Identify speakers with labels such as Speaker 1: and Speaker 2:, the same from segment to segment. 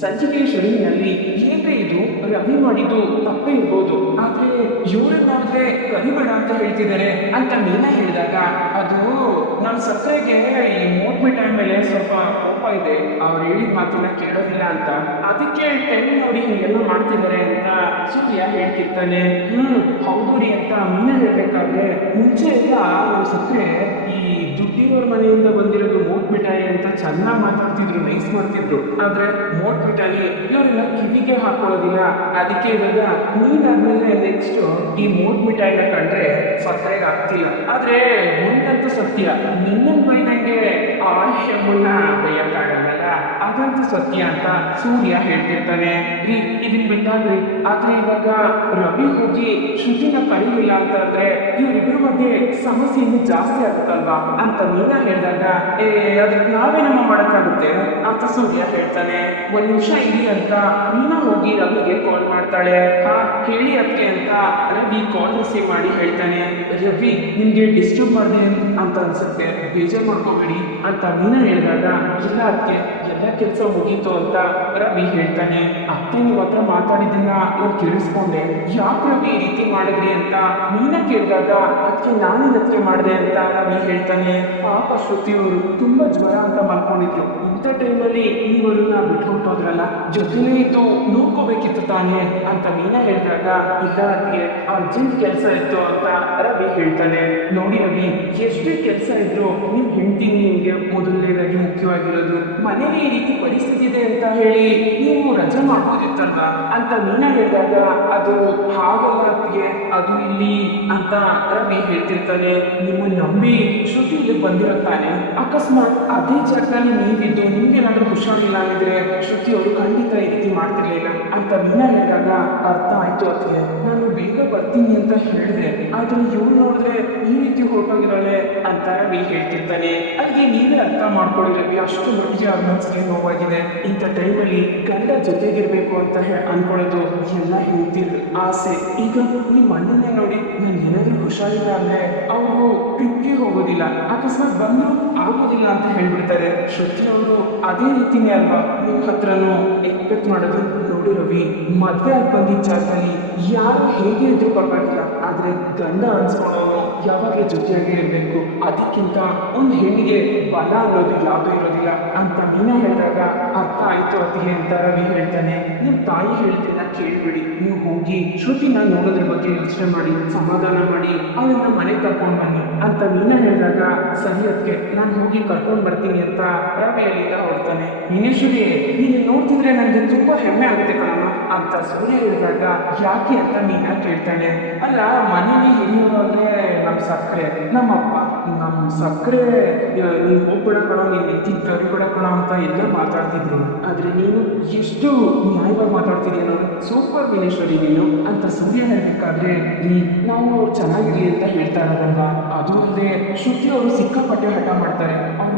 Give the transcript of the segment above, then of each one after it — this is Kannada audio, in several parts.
Speaker 1: ಸಂಚಿಕೆಯ ಶುರುವಿನಲ್ಲಿ ಹೇಗೆ ಇದು ರವಿ ಮಾಡಿದ್ದು ತಪ್ಪೇ ಇರ್ಬೋದು. ಆದ್ರೆ ಇವ್ರನ್ನ ನೋಡಿದ್ರೆ ಕರಿಬೇಡ ಅಂತ ಹೇಳ್ತಿದ್ದಾರೆ ಅಂತ ಮೀನಾ ಹೇಳಿದಾಗ ಅದು ನಮ್ಮ ಸಕ್ಕರೆಗೆ ಈ ಮೋಟ್ಮಿಟ್ ಮೇಲೆ ಸ್ವಲ್ಪ ಕೋಪ ಇದೆ. ಅವ್ರು ಹೇಳಿದ ಮಾತಿನ ಕೇಳೋದಿಲ್ಲ ಅಂತ. ಅದಕ್ಕೆ ಟೈಮ್ ನೋಡಿ ಎಲ್ಲ ಮಾಡ್ತಿದ್ದಾರೆ ಅಂತ ಸೂರ್ಯ ಹೇಳ್ತಿರ್ತಾನೆ. ಹ್ಮ್, ಹೌದು ರೀ ಅಂತ ಮೀನಾ ಹೇಳ್ಬೇಕಾದ್ರೆ ಮುಂಚೆ ಎಲ್ಲ ಅವ್ರ ಸಕ್ಕರೆ ಈ ದುಡ್ಡಿನವ್ರ ಮನೆಯಿಂದ ಬಂದಿರೋದು ಮೋಟ್ ಮಿಠಾಯಿ ಅಂತ ಚೆನ್ನಾಗಿ ಮಾತಾಡ್ತಿದ್ರು ನೈಸ್ ಮಾಡ್ತಿದ್ರು. ಆದ್ರೆ ಮೋಟ್ ಮಿಠಾಯಿ ಇವರೆಲ್ಲ ಕಿವಿಗೆ ಹಾಕೊಳ್ಳೋದಿಲ್ಲ. ಅದಕ್ಕೆ ಇವಾಗ ನೀನಾದ್ಮೇಲೆ ನೆಕ್ಸ್ಟ್ ಈ ಮೋಟ್ ಮಿಠಾಯಿನ ಕಂಡ್ರೆ ಸಕ್ಕರೆಗೆ ಆಗ್ತಿಲ್ಲ. ಆದ್ರೆ ಒಂದಂತೂ ಸತ್ಯ ನಿನ್ನ ಮೈನಂಗೆ ಆ ಹೆಮ್ಮನ್ನ ಬೈಯಕ್ಕಾಗಲ್ಲ ಅದಂತೂ ಸತ್ಯ ಅಂತ ಸೂರ್ಯ ಹೇಳ್ತಿರ್ತಾನೆ. ರೀ, ಇದನ್ ಬಿಟ್ಟಾಗ್ರಿ ಆದ್ರೆ ಇವಾಗ ರವಿ ಹೋಗಿ ಶ್ರುತಿನ ಕರೀಲಿಲ್ಲ ಅಂತಂದ್ರೆ ಇವರಿಬ್ಬರ ಮಧ್ಯೆ ಸಮಸ್ಯೆ ಇನ್ನು ಜಾಸ್ತಿ ಆಗುತ್ತಲ್ವಾ ಅಂತ ಮೀನಾ ಹೇಳಿದಾಗ, ಏ ಅದಕ್ಕೆ ನಾವೇನಮ್ಮ ಮಾಡಕ್ಕಾಗುತ್ತೆ? ಅಂತ ಸೂರ್ಯ ಹೇಳ್ತಾನೆ. ಒಂದ್ ನಿಮಿಷ ಇರಿ ಅಂತ ಮೀನಾ ಹೋಗಿ ರವಿಗೆ ಕಾಲ್ ಮಾಡ್ತಾಳೆ. ಹಾ ಕೇಳಿ ಅದಕ್ಕೆ ಅಂತ ರವಿ ಕಾಲ್ ರಿಸೀವ್ ಮಾಡಿ ಹೇಳ್ತಾನೆ. ರವಿ ನಿಮ್ಗೆ ಡಿಸ್ಟರ್ಬ್ ಮಾಡಿದೆ ಅಂತ ಅನ್ಸುತ್ತೆ. ಬೇಜಾರ್ ಮಾಡ್ಕೋಬೇಡಿ ಅಂತ ಮೀನಾ ಹೇಳಿದಾಗ, ಇಲ್ಲ ಅದಕ್ಕೆ ಎಲ್ಲ ಕೆಲಸ ಮುಗೀತು ಅಂತ ರವಿ ಹೇಳ್ತಾನೆ ಅತ್ತೆ ನೀವು ಹತ್ರ ಮಾತಾಡಿದ್ದನ್ನ ನಾನು ಕೇಳಿಸ್ಕೊಂಡೆ ಯಾಕೆ ರವಿ ಈ ರೀತಿ ಮಾಡಿದ್ರಿ ಅಂತ ನೀನ ಕೇಳಿದಾಗ ಅದಕ್ಕೆ ನಾನು ಇದಕ್ಕೆ ಮಾಡಿದೆ ಅಂತ ರವಿ ಹೇಳ್ತಾನೆ ಪಾಪ ಶ್ರುತಿಯವರು ತುಂಬಾ ಜ್ವರ ಅಂತ ಮಲ್ಕೊಂಡಿದ್ರು ಇಂಥ ಟೈಮಲ್ಲಿ ಈವರನ್ನ ಬಿಟ್ಟು ಜೊತೆನೇ ಜೊತೆಲೇ ಇದ್ದು ನೋಡ್ಕೋಬೇಕಿತ್ತು ತಾನೇ ಅಂತ ಮೀನಾ ಹೇಳಿದಾಗ, ಇಲ್ಲ ಅದಕ್ಕೆ ಅರ್ಜೆಂಟ್ ಕೆಲಸ ಇತ್ತು ಅಂತ ರವಿ ಹೇಳ್ತಾನೆ. ನೋಡಿ ರವಿ, ಎಷ್ಟೇ ಕೆಲಸ ಇದ್ರು ನಿಮ್ ಹೆಂಡತಿ ನಿಮಗೆ ಮೊದಲನೇದಾಗಿ ಮುಖ್ಯವಾಗಿರೋದು ಮನೇಲಿ ಈ ರೀತಿ ಪರಿಸ್ಥಿತಿ ಇದೆ ಅಂತ ಹೇಳಿ ನೀವು ರಜೆ ಮಾಡ್ಬೋದಿತ್ತಲ್ವಾ ಅಂತ ಮೀನಾ ಹೇಳಿದಾಗ, ಅದು ಅದಕ್ಕೆ ಅದು ಇಲ್ಲಿ ಅಂತ ರವಿ ಹೇಳ್ತಿರ್ತಾನೆ. ನಿಮ್ಮ ನಂಬಿ ಶ್ರುತಿ ಇಲ್ಲಿ ಬಂದಿರುತ್ತಾನೆ ಅಕಸ್ಮಾತ್ ಅದೇ ಜಾಗದಲ್ಲಿ ನೀವಿದ್ದು ನಿಮ್ಗೇನಾದ್ರೂ ಹುಷಾರಿಲ್ಲ ಅಂದ್ರೆ ಶ್ರುತಿ ಅವರು ಖಂಡಿತ ಈ ರೀತಿ ಮಾಡ್ತಿರ್ಲಿಲ್ಲ ಅಂತ ಮೀನಾ ಹೇಳಿದಾಗ ಅರ್ಥ ಆಯ್ತು ಅದಕ್ಕೆ ನಾನು ಬೇಗ ಬರ್ತೀನಿ ಅಂತ ಹೇಳಿದೆ. ಆದ್ರೆ ಇವ್ರು ನೋಡಿದ್ರೆ ಈ ರೀತಿ ಹೊರಟೋಗಿದ್ದಾಳೆ ಅಂತ ರವಿ ಹೇಳ್ತಿರ್ತಾನೆ. ಅಲ್ಲಿಗೆ ನೀವೇ ಅರ್ಥ ಮಾಡ್ಕೊಳ್ಳಿ ರವಿ, ಅಷ್ಟು ಮಟ್ಟಿಗೆ ಅವ್ರ ಮನಸ್ಸಿಗೆ ನೋವಾಗಿದೆ. ಇಂಥ ಟೈಮಲ್ಲಿ ಗಂಡ ಜೊತೆಗಿರ್ಬೇಕು ಅಂತ ಅನ್ಕೊಳ್ಳೋದು ಎಲ್ಲ ಹೇಳ್ತಿರ್ ಆಸೆ. ಈಗ ಈ ಮಣ್ಣನ್ನೇ ನೋಡಿ ನನ್ಗೆ ಏನಾದರೂ ಹುಷಾರಿಲ್ಲ ಅಂದರೆ ಅವರು ಟ್ರಿಪ್ಗೆ ಹೋಗೋದಿಲ್ಲ. ಅಕಸ್ಮಾತ್ ಬಂದ್ರು ಆಗೋದಿಲ್ಲ ಅಂತ ಹೇಳ್ಬಿಡ್ತಾರೆ. ಶ್ರುತಿ ಅವರು ಅದೇ ರೀತಿನೇ ಅಲ್ವಾ? ನಿಮ್ಮ ಹತ್ರನೂ ಎಕ್ಸ್ಪೆಕ್ಟ್ ಮಾಡೋದು, ನೋಡಿ ರವಿ, ಮದುವೆ ಆಗಿ ಬಂದಿದ್ದ ಜಾಗದಲ್ಲಿ ಯಾರು ಹೇಗೆ ಇದ್ರೂ ಪರವಾಗಿಲ್ಲ, ಆದರೆ ಗಂಡ ಅನ್ಸ್ಕೊಳ್ಳೋನು ಯಾವಾಗಲೂ ಜೊತೆಯಾಗಿ ಇರಬೇಕು. ಅದಕ್ಕಿಂತ ಒಂದು ಹೆಣ್ಣಿಗೆ ಬಲ ಅನ್ನೋದು ಯಾವುದೂ ಇರೋದಿಲ್ಲ. ಅಂತ ನೀನೇ ಹೇಳಿದಾಗ, ಅರ್ಥ ಆಯಿತು ಅತಿಗೆ ಅಂತ ರವಿ ಹೇಳ್ತಾನೆ. ನಿಮ್ಮ ತಾಯಿ ಹೇಳ್ತಿಲ್ಲ ಕೇಳ್ಬಿಡಿ ನೀವು ಹೋಗಿ ಶ್ರುತಿನ ನೋಡೋದ್ರ ಬಗ್ಗೆ ಯೋಚನೆ ಮಾಡಿ, ಸಮಾಧಾನ ಮಾಡಿ, ಅವಳನ್ನ ಮನೆಗೆ ಕರ್ಕೊಂಡು ಬನ್ನಿ ಅಂತ ಮೀನ ಹೇಳಿದಾಗ ಸರಿ ಅದಕ್ಕೆ ನಾನು ಹೋಗಿ ಕರ್ಕೊಂಡು ಬರ್ತೀನಿ ಅಂತ ರವೆಯಲ್ಲಿಂದ ಹೊರಡ್ತಾನೆ ಮೀನೇಶ್ವರಿ ನೀನು ನೋಡ್ತಿದ್ರೆ ನನಗೆ ತುಂಬಾ ಹೆಮ್ಮೆ ಆಗುತ್ತೆ ಕಣಮ್ಮ ಅಂತ ಸೂರ್ಯ ಹೇಳಿದಾಗ ಯಾಕೆ ಅಂತ ಮೀನ ಕೇಳ್ತಾನೆ. ಅಲ್ಲ, ಮನೇಲಿ ಅಂದ್ರೆ ನಮ್ಮ ಸಕ್ಕರೆ, ನಮ್ಮಪ್ಪ ನಮ್ಮ ಸಕ್ಕರೆ ನೀನು ಹೋಗ್ಬೇಡ ಕಣ ನೀನು ಕರಿಬೇಡ ಕಣ ಅಂತ ಎಲ್ಲ ಮಾತಾಡ್ತಿದ್ರು. ಆದ್ರೆ ನೀನು ಎಷ್ಟು ನ್ಯಾಯವಾಗಿ ಮಾತಾಡ್ತಿದ್ಯಾ ನೋಡು ಸೂಪರ್ ವಿನೇಶ್ವರಿ ನೀನು. ಅಂತ ಸೂರ್ಯ ಹೇಳಬೇಕಾದ್ರೆ ನಾವು ಚೆನ್ನಾಗಿರ್ಲಿ ಅಂತ ಹೇಳ್ತಾ ಇರೋದಲ್ವಾ? ಅದು ಅಲ್ಲದೆ ಶ್ರುತಿ ಅವರು ಸಿಕ್ಕಾಪಟ್ಟೆ ಹಠ ಮಾಡ್ತಾರೆ. ಅವ್ರು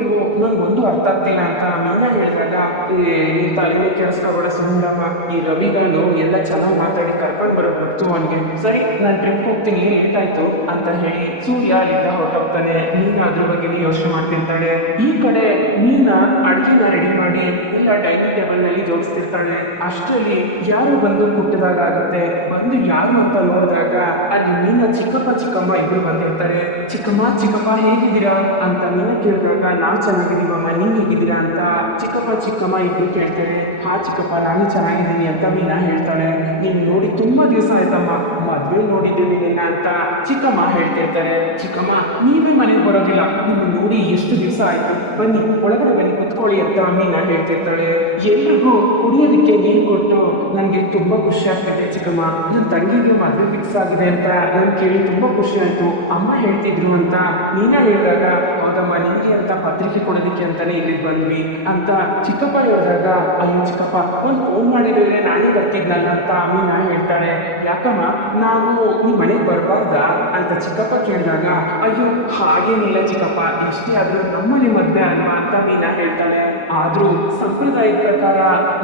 Speaker 1: ಇಲ್ವೋ ನನ್ಗೆ ಒಂದು ಅರ್ಥ ಆಗ್ತಿಲ್ಲ ಅಂತ ನಾನು ಹೇಳಿದಾಗ ನೀನ್ ತಲೆನೇ ಕೇಳಿಸ್ಕೊಬೇಡ ಸುಮ್ಮನಮ್ಮ ಈ ರವಿಗಾನು ಎಲ್ಲ ಚೆನ್ನಾಗಿ ಮಾತಾಡಿ ಕರ್ಕೊಂಡು ಬರೋ ಗೊತ್ತು ಅವನಿಗೆ. ಸರಿ, ನಾನು ಟ್ರಿಪ್ ಹೋಗ್ತೀನಿ ಲೇಟ್ ಆಯ್ತು ಅಂತ ಹೇಳಿ ಸೂರ್ಯ ಅಲ್ಲಿಂದ ಹೊರಟೋಗ್ತಾನೆ. ನೀನು ಅದ್ರ ಬಗ್ಗೆ ಯೋಚನೆ ಮಾಡ್ತಿರ್ತಾಳೆ ಈ ಕಡೆ ಮೀನಾ ಅಡಿಗೆನ ರೆಡಿ ಮಾಡಿ, ಎಲ್ಲ ಡೈನಿಂಗ್ ಟೇಬಲ್ನಲ್ಲಿ ಜೋಡಿಸ್ತಿರ್ತಾಳೆ. ಅಷ್ಟರಲ್ಲಿ ಯಾರು ಬಂದು ಕುಟ್ಟದಾಗ ಆಗುತ್ತೆ. ಬಂದು ಯಾರು ಅಂತ ನೋಡಿದಾಗ, ಅಲ್ಲಿ ನೀನ ಚಿಕ್ಕಪ್ಪ ಚಿಕ್ಕಮ್ಮ ಇಬ್ಬರು ಬಂದಿರ್ತಾರೆ. ಚಿಕ್ಕಮ್ಮ ಚಿಕ್ಕಮ್ಮ, ಹೇಗಿದ್ದೀರಾ? ಅಂತ ಮೀನಾ ಕೇಳಿದಾಗ ನಾವು ಚೆನ್ನಾಗಿದೀವಮ್ಮ ನೀನು ಹೇಗಿದ್ದೀರಾ ಅಂತ ಚಿಕ್ಕಪ್ಪ ಚಿಕ್ಕಮ್ಮ ಇಬ್ರು ಕೇಳ್ತಾರೆ, ಹಾ ಚಿಕ್ಕಪ್ಪ, ನಾನು ಚೆನ್ನಾಗಿದ್ದೀನಿ ಅಂತ ಮೀನಾ ಹೇಳ್ತಾಳೆ. ನೀನು ನೋಡಿ ತುಂಬಾ ದಿವಸ ಆಯ್ತಮ್ಮ ಮದುವೆ ನೋಡಿದ್ದೇನೆ ನಿನ್ನ ಅಂತ ಚಿಕ್ಕಮ್ಮ ಹೇಳ್ತಿರ್ತಾರೆ ಚಿಕ್ಕಮ್ಮ, ನೀವೇ ಮನೆಗೆ ಬರೋದಿಲ್ಲ ನಿಮ್ಗೆ ನೋಡಿ ಎಷ್ಟು ದಿವಸ ಆಯ್ತು. ಬನ್ನಿ, ಒಳಗಡೆ ಬನ್ನಿ, ಕುತ್ಕೊಳ್ಳಿ ಅಂತ ಮೀನಾ ಹೇಳ್ತಿರ್ತಾಳೆ ಎಲ್ರಿಗೂ ಕುಡಿಯೋದಕ್ಕೆ ನೀರು ಕೊಟ್ಟು ನನಗೆ ತುಂಬಾ ಖುಷಿ ಆಗ್ತದೆ ಚಿಕ್ಕಮ್ಮ. ನನ್ನ ತಂಗಿಗೆ ಮದುವೆ ಫಿಕ್ಸ್ ಆಗಿದೆ ಅಂತ ನಾನು ಕೇಳಿ ತುಂಬಾ ಖುಷಿ ಆಯ್ತು. ಅಮ್ಮ ಹೇಳ್ತಿದ್ರು ಅಂತ ಮೀನಾ ಹೇಳಿದಾಗ ಹೌದಮ್ಮ ನಿಮಗೆ ಅಂತ ಪತ್ರಿಕೆ ಕೊಡೋದಕ್ಕೆ ಅಂತಲೇ ಇಲ್ಲಿಗೆ ಬಂದ್ವಿ. ಅಂತ ಚಿಕ್ಕಪ್ಪ ಹೇಳಿದಾಗ, ಅಯ್ಯೋ ಚಿಕ್ಕಪ್ಪ, ಒಂದು ಫೋನ್ ಮಾಡಿದ್ರೆ ನಾನೇ ಬರ್ತಿದ್ನಲ್ಲ ಅಂತ ಮೀನಾ ಹೇಳ್ತಾಳೆ ಯಾಕಮ್ಮ, ನಾವು ಈ ಮನೆಗೆ ಬರಬಾರ್ದಾ? ಅಂತ ಚಿಕ್ಕಪ್ಪ ಕೇಳಿದಾಗ, ಅಯ್ಯೋ, ಹಾಗೇನಿಲ್ಲ ಚಿಕ್ಕಪ್ಪ ಎಷ್ಟೇ ಆದರೂ ನಮ್ಮನೆ ಮದುವೆ ಅಲ್ವಾ? ಅಂತ ಮೀನಾ ಹೇಳ್ತಾಳೆ. ಆದ್ರೂ ಸಂಪ್ರದಾಯದ ಪ್ರಕಾರ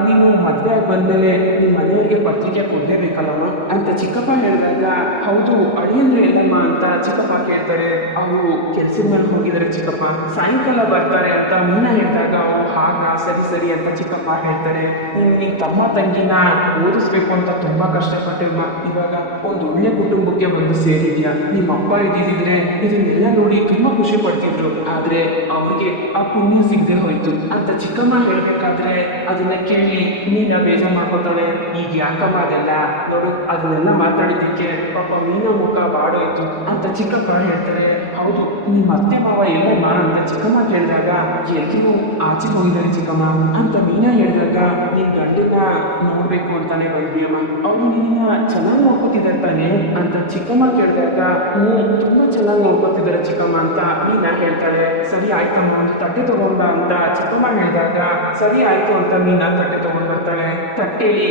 Speaker 1: ನೀವು ಮದುವೆ ಆಗಿ ಬಂದಮೇಲೆ ನಿಮ್ಮ ಮನೆಯವರಿಗೆ ಪತ್ರಿಕೆ ಕೊಡಲೇಬೇಕಲ್ಲ ಅಂತ ಚಿಕ್ಕಪ್ಪ ಹೇಳಿದಾಗ, ಹೌದು, ಅಳಿಯಂದ್ರೆ ಎಲ್ಲಮ್ಮ ಅಂತ ಚಿಕ್ಕಪ್ಪ ಕೇಳ್ತಾರೆ ಅವರು ಕೆಲಸದ ಮೇಲೆ ಹೋಗಿದ್ದಾರೆ ಚಿಕ್ಕಪ್ಪ. ಸಾಯಂಕಾಲ ಬರ್ತಾರೆ ಅಂತ ಮೀನಾ ಹೇಳಿದಾಗ ಹಾಗ ಸರಿ ಸರಿ ಅಂತ ಚಿಕ್ಕಪ್ಪ ಹೇಳ್ತಾರೆ. ನಿನ್ ತಮ್ಮ ತಂಗಿನ ಓದಿಸ್ಬೇಕು ಅಂತ ತುಂಬಾ ಕಷ್ಟಪಟ್ಟಿರುವ ಇವಾಗ ಒಂದು ಒಳ್ಳೆ ಕುಟುಂಬಕ್ಕೆ ಬಂದು ಸೇರಿದ್ಯಾ? ನಿಮ್ಮ ಅಪ್ಪ ಇದ್ದಿದ್ರೆ ಇದನ್ನೆಲ್ಲ ನೋಡಿ ತುಂಬಾ ಖುಷಿ ಪಡ್ತಿದ್ರು. ಆದ್ರೆ ಅವ್ರಿಗೆ ಆ ಪುಣ್ಯ ಸಿಗದೆ ಹೋಯ್ತು. ಅಂತ ಚಿಕ್ಕಮ್ಮ ಹೇಳ್ಬೇಕಾದ್ರೆ ಅದನ್ನ ಕೇಳಿ ನೀನ ಬೇಜಾರ್ ಮಾಡ್ಕೊತಾಳೆ. ಈಗ ಯಾಕಮ್ಮ ಅದೆಲ್ಲ? ನೋಡು, ಅದನ್ನೆಲ್ಲ ಮಾತಾಡಿದ್ದಕ್ಕೆ ಪಾಪ ಮೀನ ಮುಖ ಬಾಡೋಯ್ತು ಅಂತ ಚಿಕ್ಕಪ್ಪ ಹೇಳ್ತಾರೆ. ಹೌದು ನಿಮ್ಮ ಅತ್ತೆ ಮಾವ ಎಲ್ಲಮ್ಮ ಅಂತ ಚಿಕ್ಕಮ್ಮ ಕೇಳಿದಾಗ, ಎಲ್ರಿಗೂ ಆಚೆ ಹೋಗಿದ್ದಾರೆ ಚಿಕ್ಕಮ್ಮ ಅಂತ ಮೀನಾ ಹೇಳಿದಾಗ, ನಿನ್ ಗಂಡನ ನೋಡ್ಬೇಕು ಅಂತಾನೆ ಬಂದ್ವಿ ಅಮ್ಮ. ಅವ್ರು ನಿನ್ನ ಚೆನ್ನಾಗಿ ನೋಡ್ಕೋತಿದ್ದಾರೆ ತಾನೆ ಅಂತ ಚಿಕ್ಕಮ್ಮ ಕೇಳಿದಾಗ, ಹ್ಞೂ, ತುಂಬಾ ಚೆನ್ನಾಗಿ ನೋಡ್ಕೋತಿದ್ದಾರೆ ಚಿಕ್ಕಮ್ಮ ಅಂತ ಮೀನಾ ಹೇಳ್ತಾಳೆ. ಸರಿ ಆಯ್ತಮ್ಮ ಒಂದು ತಟ್ಟೆ ತಗೊಂಡ ಅಂತ ಚಿಕ್ಕಮ್ಮ ಹೇಳಿದಾಗ, ಸರಿ ಆಯ್ತು ಅಂತ ಮೀನಾ ತಟ್ಟೆ ತಗೊಂಡ್ ಬರ್ತಾಳೆ. ತಟ್ಟೆಲಿ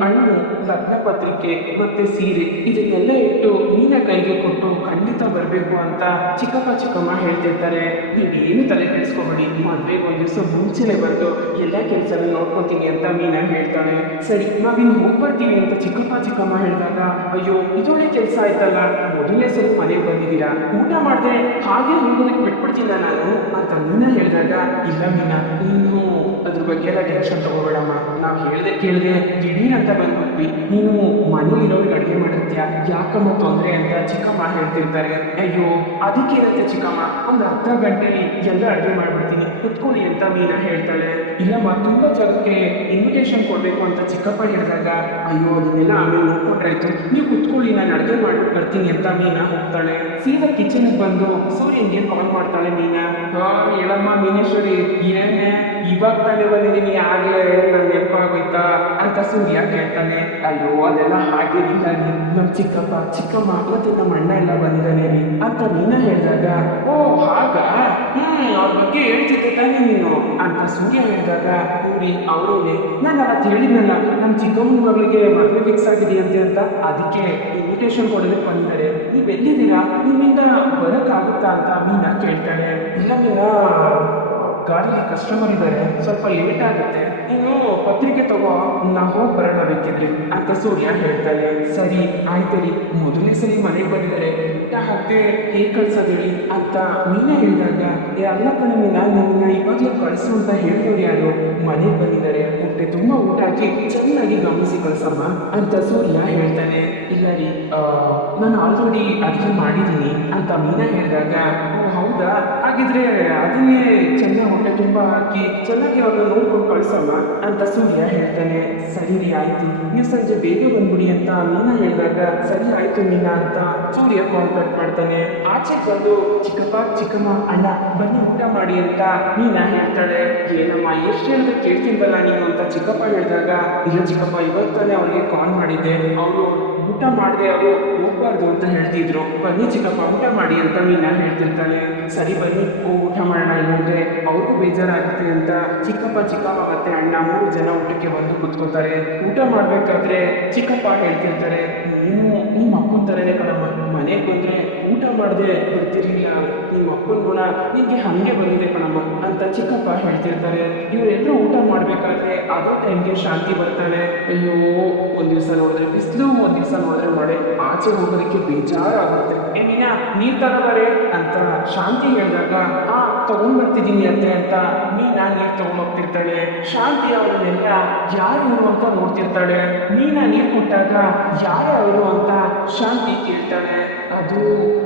Speaker 1: ಹೂವು ಹಣ್ಣು ಲಗ್ನ ಪತ್ರಿಕೆ ಮತ್ತೆ ಸೀರೆ, ಇದನ್ನೆಲ್ಲ ಇಟ್ಟು ಮೀನ ಕೈಗೆ ಕೊಟ್ಟು ಖಂಡಿತ ಬರಬೇಕು ಅಂತ ಚಿಕ್ಕಪ್ಪ ಚಿಕ್ಕಮ್ಮ ಹೇಳ್ತಿರ್ತಾರೆ. ನೀವೇನು ತಲೆ ಕೆಡಿಸ್ಕೊಬೇಡಿ ಮದ್ವೆಗೆ ಒಂದು ದಿವಸ ಮುಂಚೆನೆ ಬಂದು ಎಲ್ಲ ಕೆಲಸನ ನೋಡ್ಕೊತೀನಿ ಅಂತ ಮೀನಾ ಹೇಳ್ತಾಳೆ. ಸರಿ, ನಾವಿನ್ನು ಹೋಗ್ಬರ್ತೀವಿ ಅಂತ ಚಿಕ್ಕಪ್ಪ ಚಿಕ್ಕಮ್ಮ ಹೇಳಿದಾಗ, ಅಯ್ಯೋ ಇದೊಳ್ಳೆ ಕೆಲಸ ಆಯ್ತಲ್ಲ ಮೊದಲನೇ ಸ್ವಲ್ಪ ಮನೆಗೆ ಬಂದಿದ್ದೀರಾ? ಊಟ ಮಾಡಿದ್ರೆ ಹಾಗೆ ಹೋಗೋದಕ್ಕೆ ಬಿಟ್ಬಿಡ್ತೀನ ನಾನು. ಅಂತ ಮೀನಾ ಹೇಳಿದಾಗ, ಇಲ್ಲ ಮೀನಾ, ನೀನು ಅದ್ರ ಬಗ್ಗೆ ಎಲ್ಲ ಟೆನ್ಷನ್ ತಗೋಬೇಡಮ್ಮ. ನಾವು ಹೇಳ್ದೆ ಕೇಳ್ದೆ ದಿಢೀರ್ ಅಂತ ಬಂದ್ಬಿಟ್ವಿ. ನೀನು ಮನೇಲಿರೋರಿಗೆ ಅಡುಗೆ ಮಾಡಿರ್ತೀಯ? ಯಾಕಮ್ಮ ತೊಂದರೆ ಅಂತ ಚಿಕ್ಕಮ್ಮ ಹೇಳ್ತಿರ್ತಾರೆ. ಅಯ್ಯೋ, ಅದಕ್ಕೇನಂತೆ ಚಿಕ್ಕಮ್ಮ? ಒಂದು ಅರ್ಧ ಗಂಟೆಲಿ ಎಲ್ಲ ಅಡುಗೆ ಮಾಡ್ಬಿಡ್ತೀನಿ. ಕುತ್ಕೊಳ್ಳಿ ಅಂತ ಮೀನಾ ಹೇಳ್ತಾಳೆ. ಇಲ್ಲಮ್ಮ, ತುಂಬ ಜಾಗಕ್ಕೆ ಇನ್ವಿಟೇಷನ್ ಕೊಡಬೇಕು ಅಂತ ಚಿಕ್ಕಪ್ಪ ಹೇಳಿದಾಗ, ಅಯ್ಯೋ, ಅದನ್ನೆಲ್ಲ ಆಮೇಲೆ ನೋಡ್ಕೊಂಡ್ರಾಯ್ತು ನೀವು ಕುತ್ಕೊಳ್ಳಿ, ನಾನು ಅಡುಗೆ ಮಾಡಿ, ಬರ್ತೀನಿ ಅಂತ ಮೀನಾ ಹೋಗ್ತಾಳೆ. ಸೀದಾ ಕಿಚನ್ಗೆ ಬಂದು ಸೂರ್ಯನಿಗೆ ಕಾಲ್ ಮಾಡ್ತಾಳೆ ಮೀನಾ. ಹಾ ಹೇಳಮ್ಮ, ಮೀನೇಶ್ವರಿ, ಏನೇ ಇವಾಗ ತಾನೇ ಬಂದಿದ್ದೀನಿ ಆಗ್ಲೇ ನನ್ನ ನೆನಪಾಗೋಯ್ತಾ? ಅಂತ ಸೂರ್ಯ ಕೇಳ್ತಾನೆ ಅಯ್ಯೋ, ಅದೆಲ್ಲ ಹಾಗೇನಿಲ್ಲ ರೀ ನಮ್ ಚಿಕ್ಕಪ್ಪ, ಚಿಕ್ಕಮ್ಮ ಮತ್ತೆ ನಮ್ಮ ಅಣ್ಣ ಎಲ್ಲ ಬಂದಿದ್ದಾನೆ ರೀ. ಅಂತ ನೀನ ಹೇಳಿದಾಗ, ಓ, ಹಾಗ? ಹ್ಮ್, ಅವ್ರ ಬಗ್ಗೆ ಹೇಳ್ತಿದ್ದೆ ತಾನೇ ನೀನು. ಅಂತ ಸೂರ್ಯ ಹೇಳಿದಾಗ, ನೋಡಿ ಅವರೇ ನಾನು ಅವತ್ತು ಹೇಳಿದ್ನಲ್ಲ ನಮ್ಮ ಚಿಕ್ಕಮ್ಮ ಮಗಳಿಗೆ ಮದುವೆ ಫಿಕ್ಸ್ ಆಗಿದೆಯಂತೆ ಅಂತ, ಅದಕ್ಕೆ ಇನ್ವಿಟೇಷನ್ ಕೊಡೋದಕ್ಕೆ ಬಂದಿದ್ದಾರೆ. ನೀವು ಎಲ್ಲಿದ್ದೀರಾ? ನಿಮ್ಮಿಂದ ಬರೋಕ್ಕಾಗುತ್ತಾ ಅಂತ ಮೀನಾ ಕೇಳ್ತಾಳೆ. ಇಲ್ಲ ಮೀನಾ ಗಾಡಿಲಿ ಕಸ್ಟಮರ್ ಇದ್ದಾರೆ ಸ್ವಲ್ಪ ಲೇಟ್ ಆಗುತ್ತೆ. ನೀನು ಪತ್ರಿಕೆ ತಗೋ, ನಾವು ಹೋಗಿ ಬರೋಣ ಬೇಕಿದ್ರೆ ಅಂತ ಸೂರ್ಯ ಹೇಳ್ತಾನೆ. ಸರಿ, ಆಯ್ತು ರೀ. ಮೊದಲನೇ ಸರಿ ಮನೆಗೆ ಬಂದಿದ್ದಾರೆ. ಹಾಕ್ದೆ ಹೇಗೆ ಕಳ್ಸೋದು ಅಂತ ಮೀನೇ ಹೇಳಿದಾಗ, ಏ, ಅಲ್ಲ ಕಣ ಮೀನಾ, ನನ್ನ ಇವಾಗಲೇ ಕಳಿಸು ಅಂತ ಹೇಳಿದವ್ರು ಯಾರು? ಮನೆಗೆ ಬಂದಿದ್ದಾರೆ. ಹೊಟ್ಟೆ ತುಂಬ ಊಟ ಹಾಕಿ ಚೆನ್ನಾಗಿ ಗಮನಿಸಿ ಕಳ್ಸಮ್ಮ ಅಂತ ಸೂರ್ಯ ಹೇಳ್ತಾನೆ. ಇಲ್ಲ ರೀ ನಾನು ಆಲ್ರೆಡಿ ಅಡುಗೆ ಮಾಡಿದ್ದೀನಿ ಅಂತ ಮೀನಾ ಹೇಳಿದಾಗ ಹೌದಾ? ಹಾಗಿದ್ರೆ ಅದನ್ನೇ ಚೆನ್ನಾಗಿ ಹೊಟ್ಟೆ ತುಂಬ ಹಾಕಿ ಚೆನ್ನಾಗಿ ಅವ್ರನ್ನ ನೋಡ್ಕೊಂಡು ಕಳ್ಸಮ್ಮ ಅಂತ ಸೂರ್ಯ ಹೇಳ್ತಾನೆ. ಸರಿ ರೀ, ಆಯ್ತು. ನೀವು ಸಂಜೆ ಬೇಗ ಬಂದ್ಬಿಡಿ ಅಂತ ಮೀನಾ ಹೇಳಿದಾಗ, ಸರಿ ಆಯ್ತು ಮೀನಾ ಅಂತ ಸೂರ್ಯ ಕಾಲ್ ಕಟ್ ಮಾಡ್ತಾನೆ. ಆಚೆ ಬಂದು, ಚಿಕ್ಕಪ್ಪ, ಚಿಕ್ಕಮ್ಮ, ಅಣ್ಣ, ಬನ್ನಿ ಊಟ ಮಾಡಿ ಅಂತ ಮೀನಾ ಹೇಳ್ತಾಳೆ. ಏನಮ್ಮ, ಎಷ್ಟು ಹೇಳಿದ್ರೆ ಕೇಳ್ತಿಲ್ವಲ್ಲ ನೀನು ಅಂತ ಚಿಕ್ಕಪ್ಪ ಹೇಳಿದಾಗ, ಇಲ್ಲ ಚಿಕ್ಕಪ್ಪ ಇವತ್ತಾನೆ ಅವ್ರಿಗೆ ಕಾಲ್ ಮಾಡಿದ್ದೆ. ಅವರು ಊಟ ಮಾಡದೆ ಅವರು ಹೋಗ್ಬಾರ್ದು ಅಂತ ಹೇಳ್ತಿದ್ರು. ಬನ್ನಿ ಚಿಕ್ಕಪ್ಪ, ಊಟ ಮಾಡಿ ಅಂತ ಮೀನಾ ಹೇಳ್ತಿರ್ತಾನೆ ಸರಿ ಬನ್ನಿ ಊಟ ಮಾಡೋಣ ಇಲ್ಲಾಂದ್ರೆ ಅವ್ರಿಗೂ ಬೇಜಾರಾಗುತ್ತೆ ಅಂತ ಚಿಕ್ಕಪ್ಪ ಚಿಕ್ಕಪ್ಪಾಗತ್ತೆ ಅಣ್ಣ ಮೂರು ಜನ ಊಟಕ್ಕೆ ಬಂದು ಕುತ್ಕೋತಾರೆ ಊಟ ಮಾಡಬೇಕಾದ್ರೆ ಚಿಕ್ಕಪ್ಪ ಹೇಳ್ತಿರ್ತಾರೆ, ನೀನು ನಿಮ್ಮ ಅಪ್ಪನ ಥರನೇ ಕಣಮ್ಮ ಮನೆಗೆ ಬಂದರೆ ಊಟ ಮಾಡದೆ ಬರ್ತಿರ್ಲಿಲ್ಲ. ನಿಮ್ಮ ಅಪ್ಪನ ಗುಣ ನಿಮಗೆ ಹಾಗೆ ಬಂದಿದೆ ಕಣಮ್ಮ ಅಂತ ಚಿಕ್ಕಪ್ಪ ಹೇಳ್ತಿರ್ತಾರೆ. ಇವರೆಲ್ಲರೂ ಊಟ ಮಾಡಬೇಕಾದ್ರೆ ಅದೇ ಟೈಮ್ಗೆ ಶಾಂತಿ ಬರ್ತಾಳೆ ಅಯ್ಯೋ, ಒಂದು ದಿವಸ ನೋಡಿದ್ರೆ ಬಿಸಿಲು, ಒಂದು ದಿವಸ ನೋಡಿದ್ರೆ ಮಳೆ, ಆಚೆ ಹೋಗೋದಕ್ಕೆ ಬೇಜಾರಾಗುತ್ತೆ. ಏ ನೀನ ನೀರು ತಗೋಬಾರೆ ಅಂತ ಶಾಂತಿ ಹೇಳಿದಾಗ, ಆ ತಗೊಂಡ್ ಬರ್ತಿದ್ದೀನಿ ಅತ್ತೆ ಅಂತ ಮೀನಾ ನೀರು ತಗೊಂಡೋಗ್ತಿರ್ತಾಳೆ ಶಾಂತಿ ಅವರನ್ನೆಲ್ಲ ಯಾರು ಇವರು ಅಂತ ನೋಡ್ತಿರ್ತಾಳೆ. ಮೀನಾ ನೀರು ಕೊಟ್ಟಾಗ ಯಾರು ಅವರು ಅಂತ ಶಾಂತಿ ಕೇಳ್ತಾಳೆ ಅದು